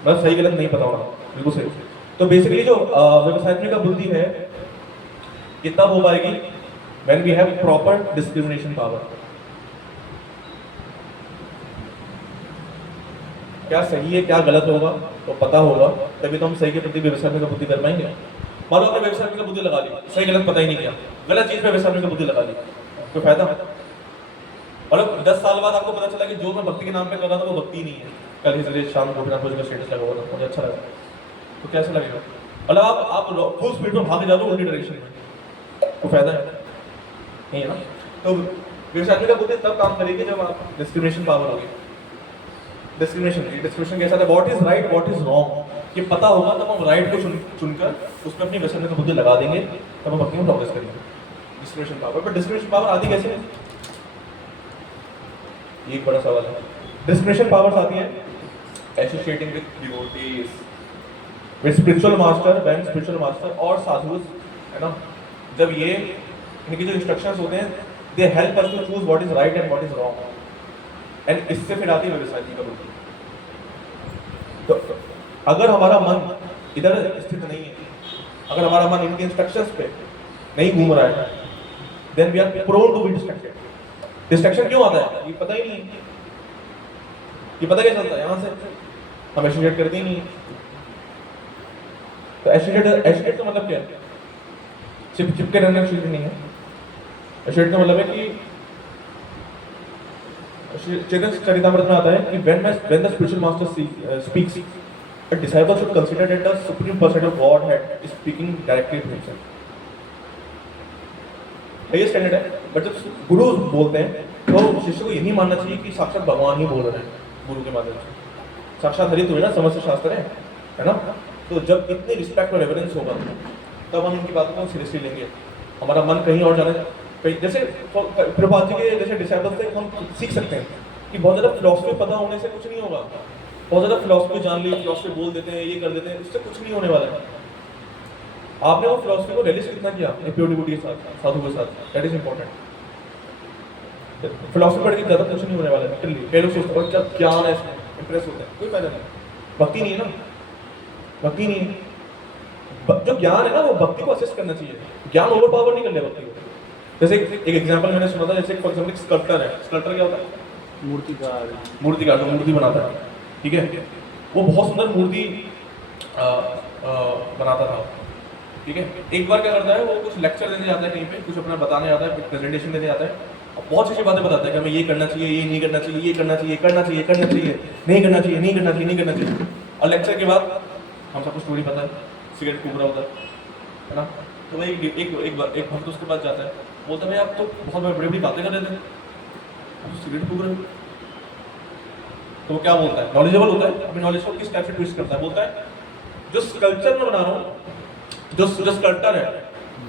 बस सही गलत नहीं पता होगा, बिल्कुल सही। तो बेसिकली जो व्यवसायत्मिका बुद्धि है ये तब हो पाएगी when we have proper discrimination power। क्या सही है क्या गलत होगा तो पता होगा, तभी तो हम सही के प्रति व्यवसायत्मिका बुद्धि कर पाएंगे। मान लो आपने व्यवसायत्मिका बुद्धि लगा ली, सही गलत पता ही नहीं किया, गलत चीज पे व्यवसायत्मिका बुद्धि लगा ली, कोई फायदा? मतलब 10 साल बाद आपको पता चला कि जो मैं भक्ति के नाम पे कर रहा था वो भक्ति नहीं है। कल ही शाम को बिना का स्टेटस लगा हुआ था, मुझे अच्छा लगा, तो कैसा लगेगा? मतलब आप फुल स्पीड में भाग जा दो उल्टी डायरेक्शन में, तो फायदा है नहीं है ना। तो व्यवसायत्मिका बुद्धि तब काम करेगी जब आप डिस्क्रिमिनेशन पावर होगी। डिस्क्रिमिनेशन कैसा है, what is right what is wrong ये पता होगा, तब हम राइट को चुनकर उसमें अपनी व्यवसायत्मिका बुद्धि लगा देंगे, तब हम भक्ति में प्रोग्रेस करेंगे। डिस्क्रिमिनेशन पावर, पर डिस्क्रिमिनेशन पावर आती कैसे है, ये एक बड़ा सवाल है। डिस्क्रिमिनेशन पावर्स आती है associating with devotees, with spiritual master, when spiritual master और साधुस, है ना, जब ये इनके जो इंस्ट्रक्शंस होते हैं they help us to choose what is right and what is wrong, and इससे फिर आती है व्यवसायत्मिका बुद्धि। तो अगर हमारा मन इधर स्थित नहीं है, अगर हमारा मन इनके इंस्ट्रक्शंस पे नहीं घूम रहा है, then we are prone to be distracted. Distraction क्यों आता है ये पता ही नहीं है, ये पता क्या चलता है, यहाँ से हम एसोसिएट करते ही नहीं है। तो एसोसिएट का मतलब क्या है, चिपके रहने का नहीं है। एसोसिएट का मतलब है कि चेतन चरितामृत में आता है कि when the spiritual master speaks, A disciple should consider that the supreme person of Godhead is speaking directly to himself. ये स्टैंडर्ड है, बट जब गुरु बोलते हैं तो शिष्य को यही मानना चाहिए कि साक्षात भगवान ही बोल रहे हैं गुरु के माध्यम से। साक्षात हरित हुए ना, समस्त शास्त्र है ना। तो जब इतनी रिस्पेक्ट और रेवरेंस होगा तब हम इनकी बातों को सीरियसली लेंगे। हमारा मन कहीं और जाने, कहीं जैसे प्रभुपाद जी के जैसे डिसाइपल्स थे, हम सीख सकते हैं कि बहुत ज़्यादा फिलॉसफी पता होने से कुछ नहीं होगा। बहुत ज़्यादा फिलॉसफी जान ली, फिलॉसफी बोल देते हैं, ये कर देते हैं, इससे कुछ नहीं होने वाला है। आपने वो फिलॉसफी को रियलिस्ट कितना किया प्योर डिवोटी के साथ, साधु के साथ, दैट इज इंपॉर्टेंट। फिलॉसफी पढ़ के ज़्यादा कुछ नहीं होने वाला है। कई लोग सोचते हैं क्या ज्ञान है, इसमें इंप्रेस होते हैं, कोई फायदा नहीं। भक्ति नहीं है ना, भक्ति नहीं है। जो ज्ञान है ना वो भक्ति को असिस्ट करना चाहिए, ज्ञान ओवर पावर नहीं कर ले भक्ति को। जैसे एक एग्जांपल मैंने सुना था, जैसे फॉर एग्जांपल एक स्कल्पटर है। स्कल्पटर क्या होता है? मूर्तिकार। मूर्तिकार, जो मूर्ति बनाता है, ठीक है, वो बहुत सुंदर मूर्ति बनाता था, ठीक है। एक बार क्या करता है, वो कुछ लेक्चर देने जाता है कहीं पे, कुछ अपना बताने जाता है, कुछ प्रेजेंटेशन देने जाता है, और बहुत अच्छी बातें बताता है कि हमें ये करना चाहिए, ये नहीं करना चाहिए, ये करना चाहिए, करना चाहिए, करना चाहिए, नहीं करना चाहिए, नहीं करना चाहिए, नहीं करना चाहिए। और लेक्चर के बाद हम सबको स्टोरी पता है, सिगरेट फूक रहा होता है ना। तो वही एक भक्त उसके पास जाता है, बोलता है भाई आप तो बहुत बड़ी बड़ी बातें कर रहे थे, आप तो सिगरेट फूक रहे हो। तो वो क्या बोलता है, नॉलेजेबल होता है, अपनी नॉलेज को किस टाइप से ट्विस्ट करता है। बोलता है जो स्कल्पचर मैं बना रहा हूँ, जो स्कल्पटर है,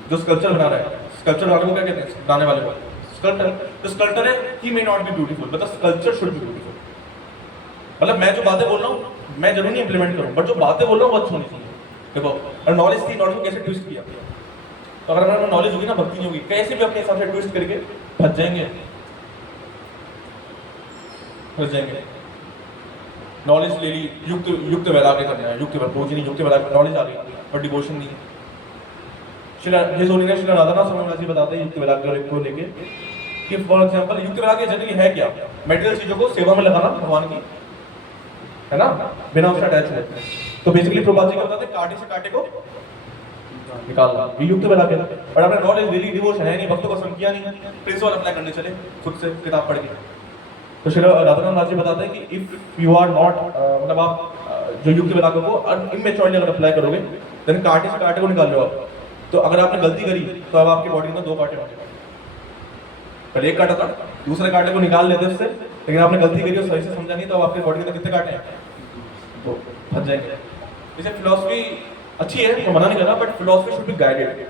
जो स्कल्पचर बना रहा है, स्कल्पचर वाले को क्या कहते हैं, बनाने वाले को स्कल्पटर। जो स्कल्पटर है ही may not be beautiful but the sculpture should be beautiful. मतलब मैं जो बातें बोल रहा हूँ मैं जरूर नहीं इंप्लीमेंट करूँ, बट जो बातें बोल रहा हूँ वो अच्छी होनी चाहिए। देखो, और नॉलेज थी, नॉलेज को कैसे ट्विस्ट किया। तो अगर हमारे नॉलेज होगी ना, भक्ति नहीं होगी, कैसे भी अपने हिसाब से ट्विस्ट करके फंस जाएंगे, फंस जाएंगे। नॉलेज ले ली, युक्त वैराग्य करना है, युक्त वैराग्य, नॉलेज आ गई और डिवोशन नहीं है। श्रीला राधानाथ स्वामी जी बताते हैं युक्त वैराग्य को लेके कि फॉर एग्जांपल युक्त वैराग्य जनरली है क्या, मटेरियल चीजों को सेवा में लगाना भगवान की, है ना, बिना उससे अटैच हुए। तो बेसिकली प्रभुपाद जी क्या बताते हैं, कांटे से कांटे को निकालना, ये युक्त वैराग्य है। और आपने नॉलेज ले ली, डिवोशन है नहीं, भक्तों को समझ किया नहीं, प्रिंसिपल अप्लाई करने चले खुद से किताब पढ़ के। तो श्री राधानाथ जी बताते हैं कि इफ यू आर नॉट, मतलब आप जो युक्त वैराग्य को इमेच्योरली अगर अप्लाई करोगे, देन कांटे से कांटे को निकाल लो आप। तो अगर आपने गलती करी तो अब आपकी बॉडी में 2 कांटे होंगे। पहले 1 कांटा था, दूसरे कांटे को निकाल लेते उससे, लेकिन आपने गलती करी और सही से समझा नहीं, तो अब आपकी बॉडी में कितने कांटे हैं, तो फंस जाएंगे। जैसे फिलॉसफी अच्छी है, मैं मना नहीं कर रहा, but philosophy should be guided.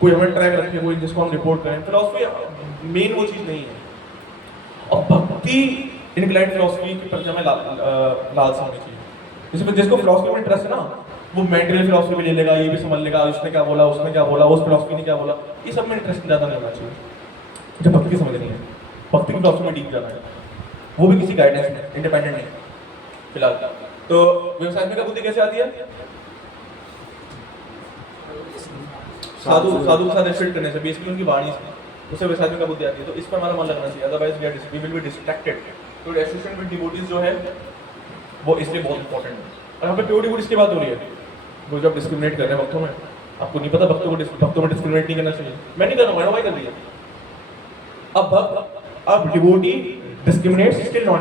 कोई हमें ट्रैक रखे, कोई जिसको हम रिपोर्ट करें, फिलॉसफी मेन वो चीज़ नहीं है। और भक्ति इनक्लाइंड फिलॉसफी की प्रति हमें लालसा होनी चाहिए। जैसे जिसको फिलॉसफी में इंटरेस्ट है ना, वो मेंटल फिलॉसफी भी ले लेगा, ये भी समझ लेगा, उसने क्या बोला, उसने क्या बोला, उस फिलॉसफी ने क्या बोला, ये सब में इंटरेस्ट ज़्यादा नहीं होना चाहिए। जो भक्ति समझनी है, भक्ति की फिलॉसफी में डीप जाना है, वो भी किसी गाइडेंस में, इंडिपेंडेंट नहीं फिलहाल। तो व्यवसाय में बुद्धि कैसे आती है, साधु के साथ एसोसिएट करने से, बेसिकली उनकी वाणी से, उससे व्यवसाय में बुद्धि आती है। तो इस पर हमारा मन लगना चाहिए, otherwise we will be distracted. तो एसोसिएशन विद डिवोटीज जो है वो इसलिए बहुत इंपॉर्टेंट है। और यहाँ पे प्योर डिवोटीज की बात हो रही है, वो जब डिस्क्रिमिनेट कर रहे हैं भक्तों में, आपको नहीं पता भक्तों में डिस्क्रिमिनेट नहीं करना चाहिए। मैं नहीं कर रहा हूँ, मैडम कर रही है। अब devotee discriminate, still not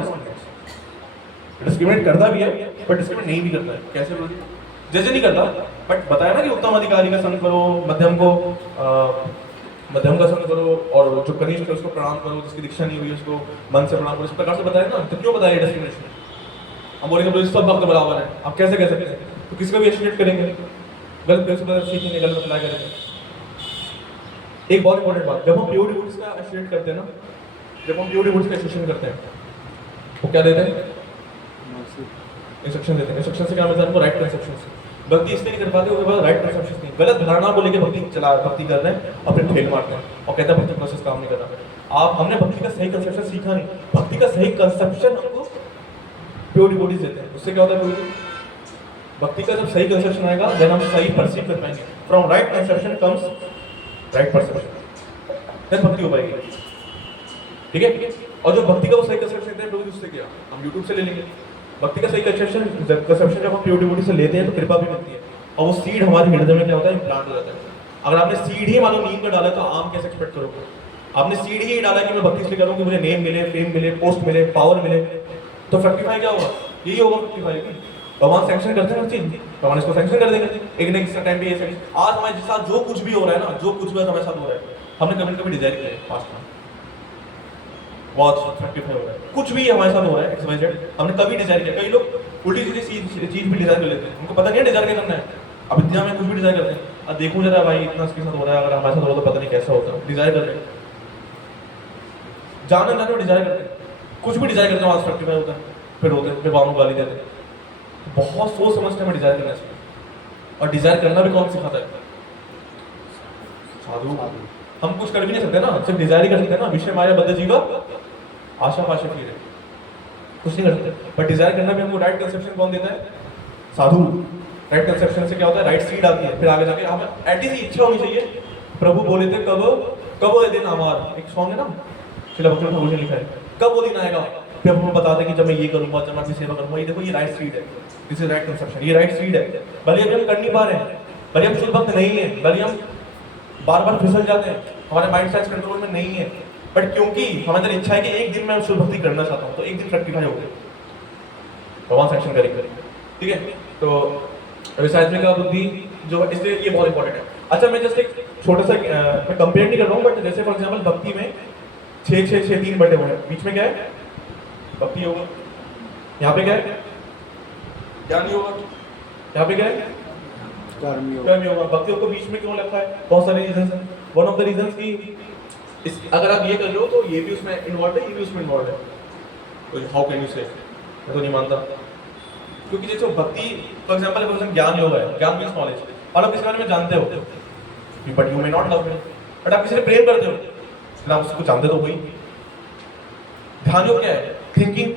discriminate करता भी है, बट डिस्क्रिमिनेट नहीं भी करता है। कैसे बोलिए, जैसे नहीं करता, बट बताया ना कि उत्तम अधिकारी का संग करो, मध्यम का संग करो, और जो कनिष्ठ है उसको प्रणाम करो, जिसकी दीक्षा नहीं हुई उसको मन से प्रणाम करो। इस प्रकार से बताया ना, तो क्यों बताया डिस्क्रिमिनेशन? हम बोलेंगे तो सब भक्त बराबर है, आप कैसे कह सकते हैं? तो किसी को भी एसोसिएट करेंगे, गलत प्रिंसिपल सीखेंगे, गलत अप्लाई करेंगे। एक बहुत इंपॉर्टेंट बात, जब हम प्योर डिवोटीज का एसोसिएट करते हैं ना, जब हम प्योर डिवोटीज का एसोसिएशन करते हैं, वो क्या देते हैं? इंस्ट्रक्शन देते हैं। इंस्ट्रक्शन से क्या मिलता है हमको? राइट कंसेप्शन से। भक्ति इसलिए नहीं कर पाते, उसके बाद राइट कंसेप्शन नहीं, गलत धारणा को लेकर भक्ति कर रहे हैं और फिर फेल मारते हैं और कहते हैं भक्ति प्रोसेस काम नहीं कर रहा। हमने भक्ति का सही कंसेप्शन सीखा नहीं, भक्ति का सही कंसेप्शन हमको प्योर डिवोटीज देते हैं। उससे क्या होता है, भक्ति का जब सही कंसेप्शन आएगा, देन हम सही परसीव कर पाएंगे। From right conception comes right perception, then भक्ति हो पाएगी। ठीक है। और जो भक्ति का वो सही कंसेप्शन देते हैं लोग, उससे क्या हम यूट्यूब से ले लेंगे। भक्ति का सही कंसेप्शन जब हम प्योर डिवोटी से लेते हैं तो कृपा भी मिलती है, और वो सीड हमारे हृदय में क्या होता है, इम्प्लांट हो जाता है। अगर आपने सीड ही मानो नीम का डाला तो आम कैसे एक्सपेक्ट करोगे? आपने सीड ही डाला कि मैं भक्ति इसलिए करूँ कि मुझे नेम मिले, फेम मिले, पोस्ट मिले, पावर मिले, तो फ्रक्टिफाई क्या होगा? यही होगा फ्रक्टिफाई। भगवान सैंक्शन करते हैं हर चीज, भगवान इसको सैंक्शन कर देंगे एक ना एक टाइम पे ये सैंक्शन। आज हमारे साथ जो कुछ भी हो रहा है ना, जो कुछ भी हमारे साथ हो रहा है, हमने कभी कभी डिजायर किया है पास्ट में, बहुत रेक्टिफाई हो रहा है, कुछ भी हमारे साथ हो रहा है एक्सवाइजेड, हमने कभी डिजायर किया। कई लोग उल्टी सीधी चीज भी डिजायर कर लेते हैं, उनको पता नहीं है डिजायर क्या करना है, अब इतना में कुछ भी डिजायर करते हैं। अब देखो जरा भाई इतना इसके साथ हो रहा है, अगर हमारे साथ हो रहा तो पता नहीं कैसा होता है, डिजायर कर रहे हैं, जाने जाने डिजायर करते हैं, कुछ भी डिजायर करते हैं, आज रेक्टिफाई होता है, फिर होते हैं, फिर बाबा को गाली देते हैं। बहुत सोच समझ के हमें डिजायर करना चाहिए, और डिजायर करना भी कौन सिखाता है? साधु। हम कुछ कर भी नहीं सकते ना, सिर्फ डिजायर ही कर सकते हैं ना, विषय माया बद्ध जीवा आशा पाशा फिर कुछ नहीं कर सकते। बट डिजायर करना भी हमको राइट कंसेप्शन कौन देता है? साधु। राइट कंसेप्शन से क्या होता है? राइट सीड आती है, फिर आगे जाके हमें ऐसी सी इच्छा होनी चाहिए। प्रभु बोले थे कब कब वो दिन हमारा, एक सॉन्ग है ना शिला भक्ति ठाकुर ने लिखा है, कब वो दिन आएगा, फिर हम बताते हैं कि जब मैं ये करूंगा, जब मैं आपकी सेवा करूंगा। ये देखो ये राइट सीड है, दिस इज राइट कंसेप्शन, ये राइट सीड है। भले अभी हम कर नहीं पा रहे हैं, भले हम शुद्ध भक्त नहीं है, भले हम बार बार फिसल जाते हैं, हमारे माइंड सेट कंट्रोल में नहीं है, बट क्योंकि हमारे अंदर इच्छा है कि एक दिन मैं शुद्ध भक्ति करना चाहता हूँ, तो एक दिन रेक्टिफाई हो गए, भगवान सैंक्शन करेंगे। ठीक है, तो विसायत्मिक बुद्धि जो है, इसलिए ये बहुत इंपॉर्टेंट है। अच्छा मैं जस्ट एक छोटा सा मैं कंपेयर नहीं कर रहा हूँ, बट जैसे फॉर एग्जाम्पल भक्ति में 6-6-6-3 बटे हुए हैं, बीच में क्या है? भक्ति होगा, यहाँ पे क्या है? ज्ञान होगा, यहाँ पे क्या है? कर्म होगा। भक्ति को बीच में क्यों रखा है? बहुत सारे रीजंस हैं। वन ऑफ द रीजंस की अगर आप ये कर रहे हो तो ये भी उसमें इन्वॉल्व है, ये भी उसमें इन्वॉल्व है, तो हाउ कैन यू से? मैं तो नहीं मानता, क्योंकि जैसे भक्ति फॉर एग्जाम्पल ज्ञान योग है, ज्ञान मीन्स नॉलेज, और आप इसके बारे में जानते हो, but you may not love me, but आप किसी से प्रेम करते हो, ना उसको जानते तो वही। ध्यान योग क्या है? थिंकिंग,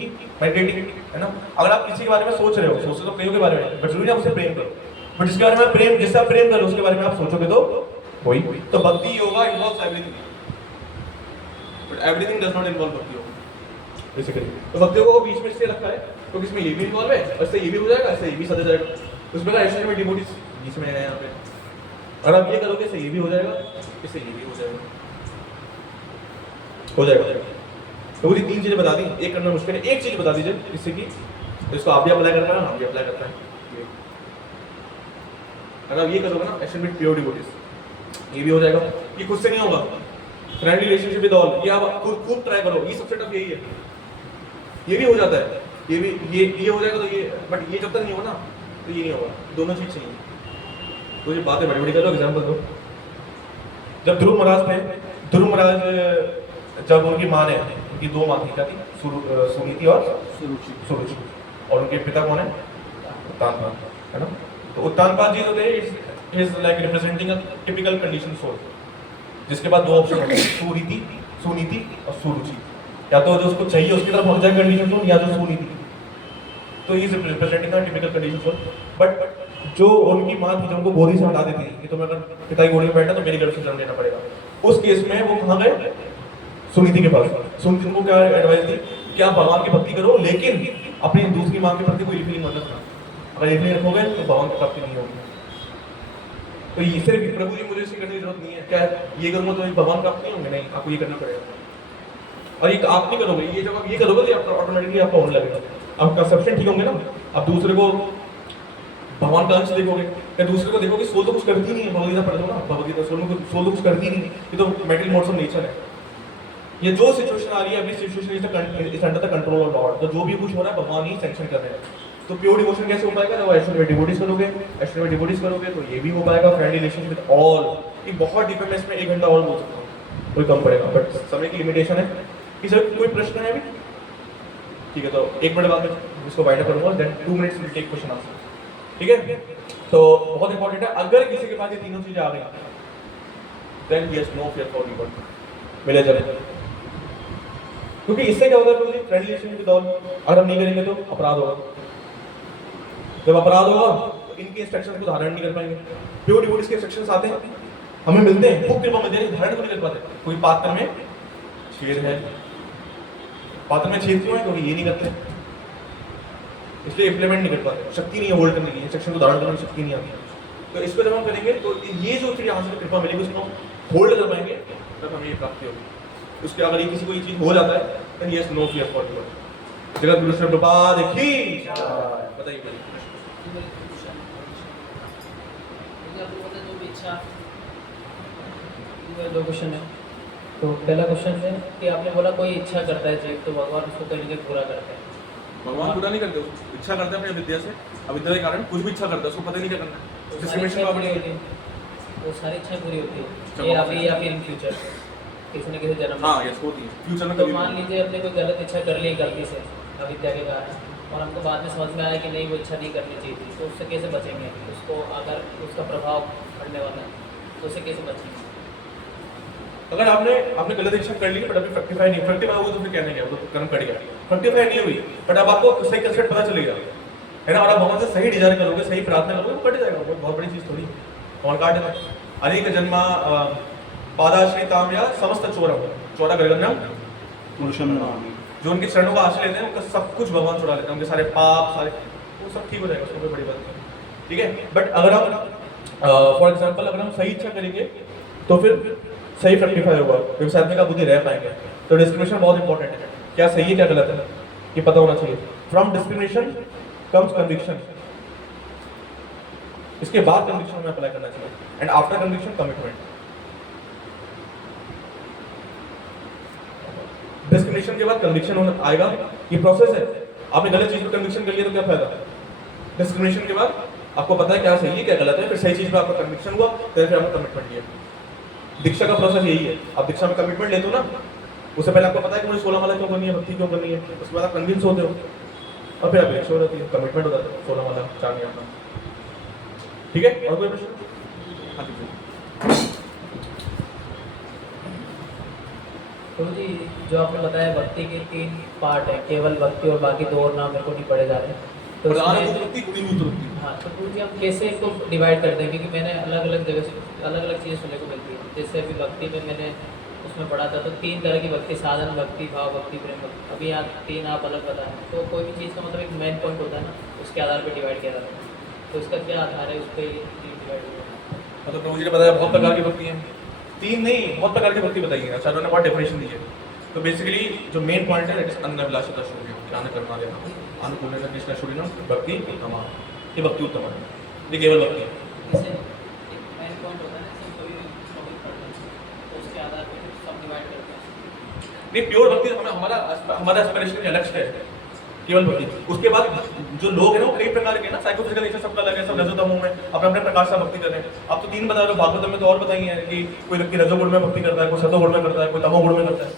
मेडिटेटिंग, है ना। अगर आप किसी के बारे में सोच रहे हो, सोचते तो प्रेम के बारे में, बट जरूरी आप उससे प्रेम करो, बट जिसके बारे में प्रेम, जिससे आप प्रेम करो उसके बारे में आप सोचोगे तो वही। तो भक्ति yoga involves everything, but everything does not involve भक्ति योगा बेसिकली। तो भक्ति योगा को बीच में इसलिए रखा है क्योंकि इसमें ये भी इन्वॉल्व है, और इससे ये भी हो जाएगा, इससे ये भी सदा जाएगा। उसमें का एक्चुअली में डिवोटीज बीच में है यहाँ पे, और आप ये करोगे इससे ये भी हो जाएगा, इससे ये भी हो जाएगा, हो जाएगा। तो पूरी 3 चीजें बता दी, एक करना मुश्किल है, एक चीज बता दीजिए जिससे कि इसको आप भी अप्लाई कर पाए, हम भी अप्लाई करते हैं। अगर आप ये करोगे ना, एक्शन विद प्योर डिवोटीज, ये भी हो जाएगा। ये खुद से नहीं होगा, फ्रेंडली रिलेशनशिप विद ऑल, ये आप खूब ट्राई करो, ये सबसे टफ यही है। ये भी हो जाता है, ये भी ये हो जाएगा तो ये, बट ये जब तक नहीं होगा ना तो ये नहीं होगा, दोनों चीज चाहिए। तो ये बातें बड़ी बड़ी करो, एग्जाम्पल दो। जब ध्रुव महाराज थे, ध्रुव महाराज जब उनकी माँ ने, उनकी 2 माँ थी, क्या थी? सुनीति और सुरुचि, और उनके पिता कौन है? उत्तानपाद, है ना। तो उत्तानपाद जी जो थे, is like representing a typical condition soul, जिसके बाद 2 ऑप्शन होते हैं, सुनीति और सुरुचि। या तो जो उसको चाहिए उसकी तरफ पहुंच जाए कंडीशन सोल, या जो सुनीति, तो is representing a typical condition soul. But जो उनकी माँ थी, जो उनको गोदी से हटा देती थी कि तुम्हें अगर पिता की गोदी में बैठना तो मेरी गर्भ से जन्म लेना पड़ेगा, उस केस में वो कहाँ गए? सुनीति के पास। सुनीति को क्या एडवाइस दी कि आप भगवान की भक्ति करो, लेकिन अपनी दूसरी माँ के प्रति कोई फीलिंग मत रखना, अगर ये फीलिंग रखोगे तो भगवान की प्राप्ति नहीं होगी। तो ये सिर्फ प्रभु जी मुझे इसकी करने की जरूरत नहीं है, क्या ये करूँगा तो भगवान प्राप्त नहीं होंगे? नहीं, आपको ये करना पड़ेगा। और ये आप नहीं करोगे, ये जब आप ये करोगे तो ऑटोमेटिकली आपका होने लगेगा, आपका कंसेप्शन ठीक होंगे ना। आप दूसरे को भगवान का अंश देखोगे, या दूसरे को देखोगे, सोल तो कुछ करती नहीं है। भगवदगीता पढ़ लो ना, भगवदगीता सोल तो कुछ करती नहीं है, ये तो मेटल मोड्स ऑफ नेचर है। ये जो सिचुएशन आ रही है, अभी situation is under the control of God, तो जो भी कुछ हो रहा है भगवान ही सैंक्शन कर रहे हैं। तो प्योर डिवोशन कैसे हो पाएगा? जब एक्चुअली में डिवोटीज करोगे, एक्चुअली में डिवोटीज करोगे तो ये भी हो पाएगा। फ्रेंडली रिलेशनशिप विद ऑल, ये बहुत डीप है, मैं इसमें 1 घंटा और बोल सकता हूँ, कोई कम पड़ेगा, बट समय की लिमिटेशन है। कि सर कोई प्रश्न है अभी? ठीक है, तो 1 मिनट बाद में इसको वाइंड अप करूंगा, then 2 minutes will take question answer. ठीक है, तो बहुत इंपॉर्टेंट है, अगर किसी के पास ये तीनों चीजें आ गई, then yes, no fear for reward, मिले चले। क्योंकि इससे क्या होगा? फ्रेंडली रिलेशनशिप विद ऑल अगर हम नहीं करेंगे तो अपराध होगा, जब अपराध होगा तो इनके इंस्ट्रक्शन को धारण नहीं कर पाएंगे। प्योर डिवोटीज के इंस्ट्रक्शंस आते हैं, हमें मिलते हैं, खूब कृपा मिलती है, धारण को नहीं कर पाते। कोई पात्र में छेद है, पात्र में छेद क्यों है? क्योंकि ये नहीं करते, इसलिए इंप्लीमेंट नहीं कर पाते, शक्ति नहीं है होल्ड करने की, इंस्ट्रक्शन को धारण करने की शक्ति नहीं आती। तो इसको जब हम करेंगे तो ये जो यहाँ से कृपा मिलेगी उसको होल्ड कर पाएंगे, तब हमें ये प्राप्ति होगी। उसके अगर ये किसी को ये चीज हो जाता है, then yes, no fear for God। Jagat Guru Shri Prabhupada की बताइए जो भी इच्छा दो क्वेश्चन है। तो पहला क्वेश्चन है कि आपने बोला कोई इच्छा करता है जीव तो भगवान उसको कहीं ना कहीं पूरा करते हैं। भगवान पूरा नहीं करते, इच्छा करते हैं अपनी विद्या से, अविद्या के कारण कुछ भी इच्छा करता है, उसको पता नहीं क्या करना है। तो सारी डिस्क्रिमिनेशन इच्छाएं का पूरी अपनी होती है, वो सारी इच्छाएं पूरी होती है चलो, ये अभी या फिर इन फ्यूचर किसी न किसी जन्म में। हाँ यस होती है फ्यूचर में तो कभी मान लीजिए अपने कोई गलत इच्छा कर ली गलती से अविद्या के कारण और हमको बाद में समझ में आया कि नहीं वो इच्छा नहीं करनी चाहिए थी, तो उससे कैसे बचेंगे? उसको अगर उसका प्रभाव पड़ने वाला है तो उससे कैसे बचेंगे? अगर आपने गलत इच्छा कर ली बट अभी फ्रक्टिफाई नहीं, फ्रक्टिफाई हुआ तो फिर क्या नहीं है, वो तो कर्म कट गया। फ्रक्टिफाई नहीं हुई बट अब आपको सही कंसेप्ट पता चलेगा है ना, और आप भगवान से सही डिजायर करोगे, सही प्रार्थना करोगे, वो कट जाएगा। वो बहुत बड़ी चीज थोड़ी और काट देना। अनेक जन्मा पादाश्रिताम या समस्त चोरम चौरा गगनम पुरुषम नमामि। जो उनके चरणों का आश्रय लेते हैं उनका सब कुछ भगवान छुड़ा लेते हैं, उनके सारे पाप सारे वो सब ठीक हो जाएगा, उसमें कोई बड़ी बात नहीं। ठीक है, बट अगर हम फॉर एग्जांपल अगर हम सही इच्छा करेंगे तो फिर सही फ्रक्टिफाई होगा, व्यवसाय का बुद्धि रह पाएंगे। तो डिस्क्रिमिनेशन बहुत इंपॉर्टेंट है, क्या सही है क्या गलत है ये पता होना चाहिए। फ्रॉम डिस्क्रिमिनेशन कम्स कन्विक्शन, इसके बाद कन्विक्शन में अप्लाई करना चाहिए and after conviction commitment. Discrimination के बाद कन्विक्शन होना आएगा, ये प्रोसेस है। आपने गलत चीज पर कन्विक्शन कर लिया तो क्या फायदा? डिस्क्रिमिनेशन के बाद आपको पता है क्या सही है क्या गलत है, फिर सही चीज पर आपका कन्विक्शन हुआ तो फिर आपने कमिटमेंट लिया। दीक्षा का प्रोसेस यही है, आप दीक्षा में कमिटमेंट लेते हो ना, उससे पहले आपको पता है कि मुझे 16 माला क्यों करनी है, भक्ति क्यों करनी है, उसके बाद आप कन्विंस होते हो और फिर आप दीक्षा हो जाती है, कमिटमेंट हो जाता है 16 माला चाहनी आपका। ठीक है, और कोई प्रश्न? हाँ जी तो जी जो आपने बताया भक्ति के 3 पार्ट है, केवल भक्ति और बाकी 2 और नाम मेरे को नहीं पढ़े जा रहे। तो प्रधान उसमें- भक्ति गुणी में उतरती है। हाँ, तो गुरु जी हम कैसे इसको डिवाइड करते हैं? क्योंकि मैंने अलग अलग जगह से अलग अलग चीज़ें सुनने को मिलती है। जैसे अभी भक्ति में मैंने उसमें पढ़ा था तो 3 तरह की भक्ति, साधन भक्ति, भाव भक्ति, प्रेम भक्ति। अभी यहाँ 3 आप अलग बताएं, तो कोई भी चीज़ का मतलब एक मेन पॉइंट होता है ना, उसके आधार पर डिवाइड किया जाता है। तो इसका क्या आधार है, उस पर डिवाइड होता है? मतलब प्रभु जी ने बताया बहुत प्रकार की भक्ति है, 3 नहीं बहुत प्रकार की भक्ति बताई है। अच्छा उन्होंने बहुत डेफिनेशन दी है। तो बेसिकली जो मेन पॉइंट है दैट इज अन्नभिलाषिता शून्य, ध्यान करना देना, अन्नपूर्णा कृष्ण शून्य भक्ति उत्तमा, ये भक्ति उत्तम है, ये केवल भक्ति है। जैसे एक मेन पॉइंट होता है ना, सब कोई टॉपिक पढ़ते हैं तो उसके आधार पर फिर सब डिवाइड करते हैं। नहीं प्योर भक्ति हमें हमारा एस्पिरेशन का लक्ष्य है केवल भक्ति। उसके बाद जो लोग हैं ना वो कई प्रकार के ना, साइकोफिजिकल नेचर सबका अलग है, सब रजोतमो में अपने अपने प्रकार से भक्ति कर रहे हैं। आप तो 3 बता रहे हो, भागवतम में तो और बताइए हैं कि कोई व्यक्ति रजोगुण में भक्ति करता है, कोई सतोगुण में करता है, कोई तमोगुण में करता है।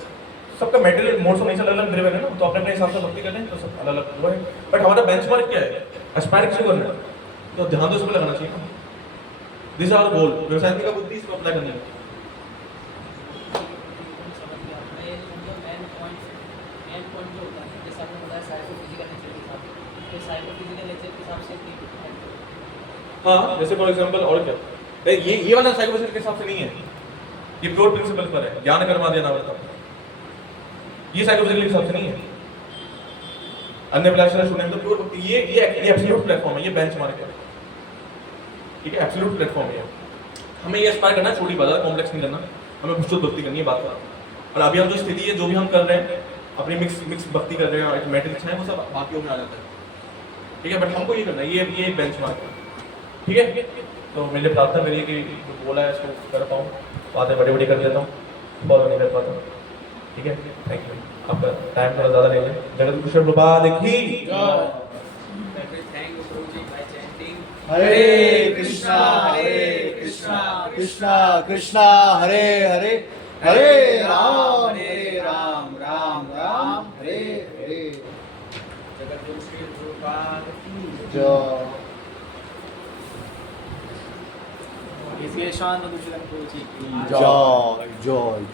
सबका मेटेरियल मोड्स ऑफ नेचर अलग अलग ड्रिवन है ना, तो अपने अपने हिसाब से भक्ति करते हैं, तो सब अलग अलग वो है। बट हमारा बेंचमार्क क्या है, एस्पायर किसको करना है, तो ध्यान तो उसमें लगाना चाहिए ना। दिस आर गोल, व्यवसाय का बुद्धि इसको अप्लाई करनी है। समझ गया मैं, ये समझो मेन पॉइंट जो होता है, जैसे आपने बताया साइकोफिजिकल नेचर के हिसाब से, तो साइकोफिजिकल नेचर के हिसाब से हाँ जैसे फॉर एग्जांपल और क्या, ये वाला साइकोफिजिकल के हिसाब से नहीं है, ये प्योर प्रिंसिपल पर है, ज्ञान कर्मा देना होता है, ये साइकोफिजिकल के हिसाब से नहीं है। अन्नभिलाषिता शून्य तो प्योर भक्ति, ये एब्सोल्यूट प्लेटफॉर्म है, ये बेंचमार्क है, ठीक है, एब्सोल्यूट प्लेटफॉर्म है। हमें ये एस्पायर करना है, छोटी बात है, कॉम्प्लेक्स नहीं करना, हमें शुद्ध भक्ति करनी है, बात करना। और अभी हम जो स्थिति है, जो भी हम कर रहे हैं, अपनी मिक्स भक्ति कर रहे हैं, एक मैट्रिक्स है, वो सब बाकियों में आ जाता है, ठीक है। बट हमको ये करना है, ये एक बेंचमार्क है, ठीक है। तो मेरे लिए प्रार्थना करिए कि जो बोला है इसको कर पाऊँ, बातें बड़ी बड़ी कर देता हूँ, फॉलो नहीं कर पाता, ठीक है। थैंक यू, आपका टाइम थोड़ा ज़्यादा ले लें। जगत गुरु श्री प्रभुपाद की हरे कृष्णा कृष्णा कृष्णा हरे हरे, हरे राम राम राम हरे हरे। जगद्गुरु श्री प्रभुपाद की जय। इसके शान गुरु जी की जय जय।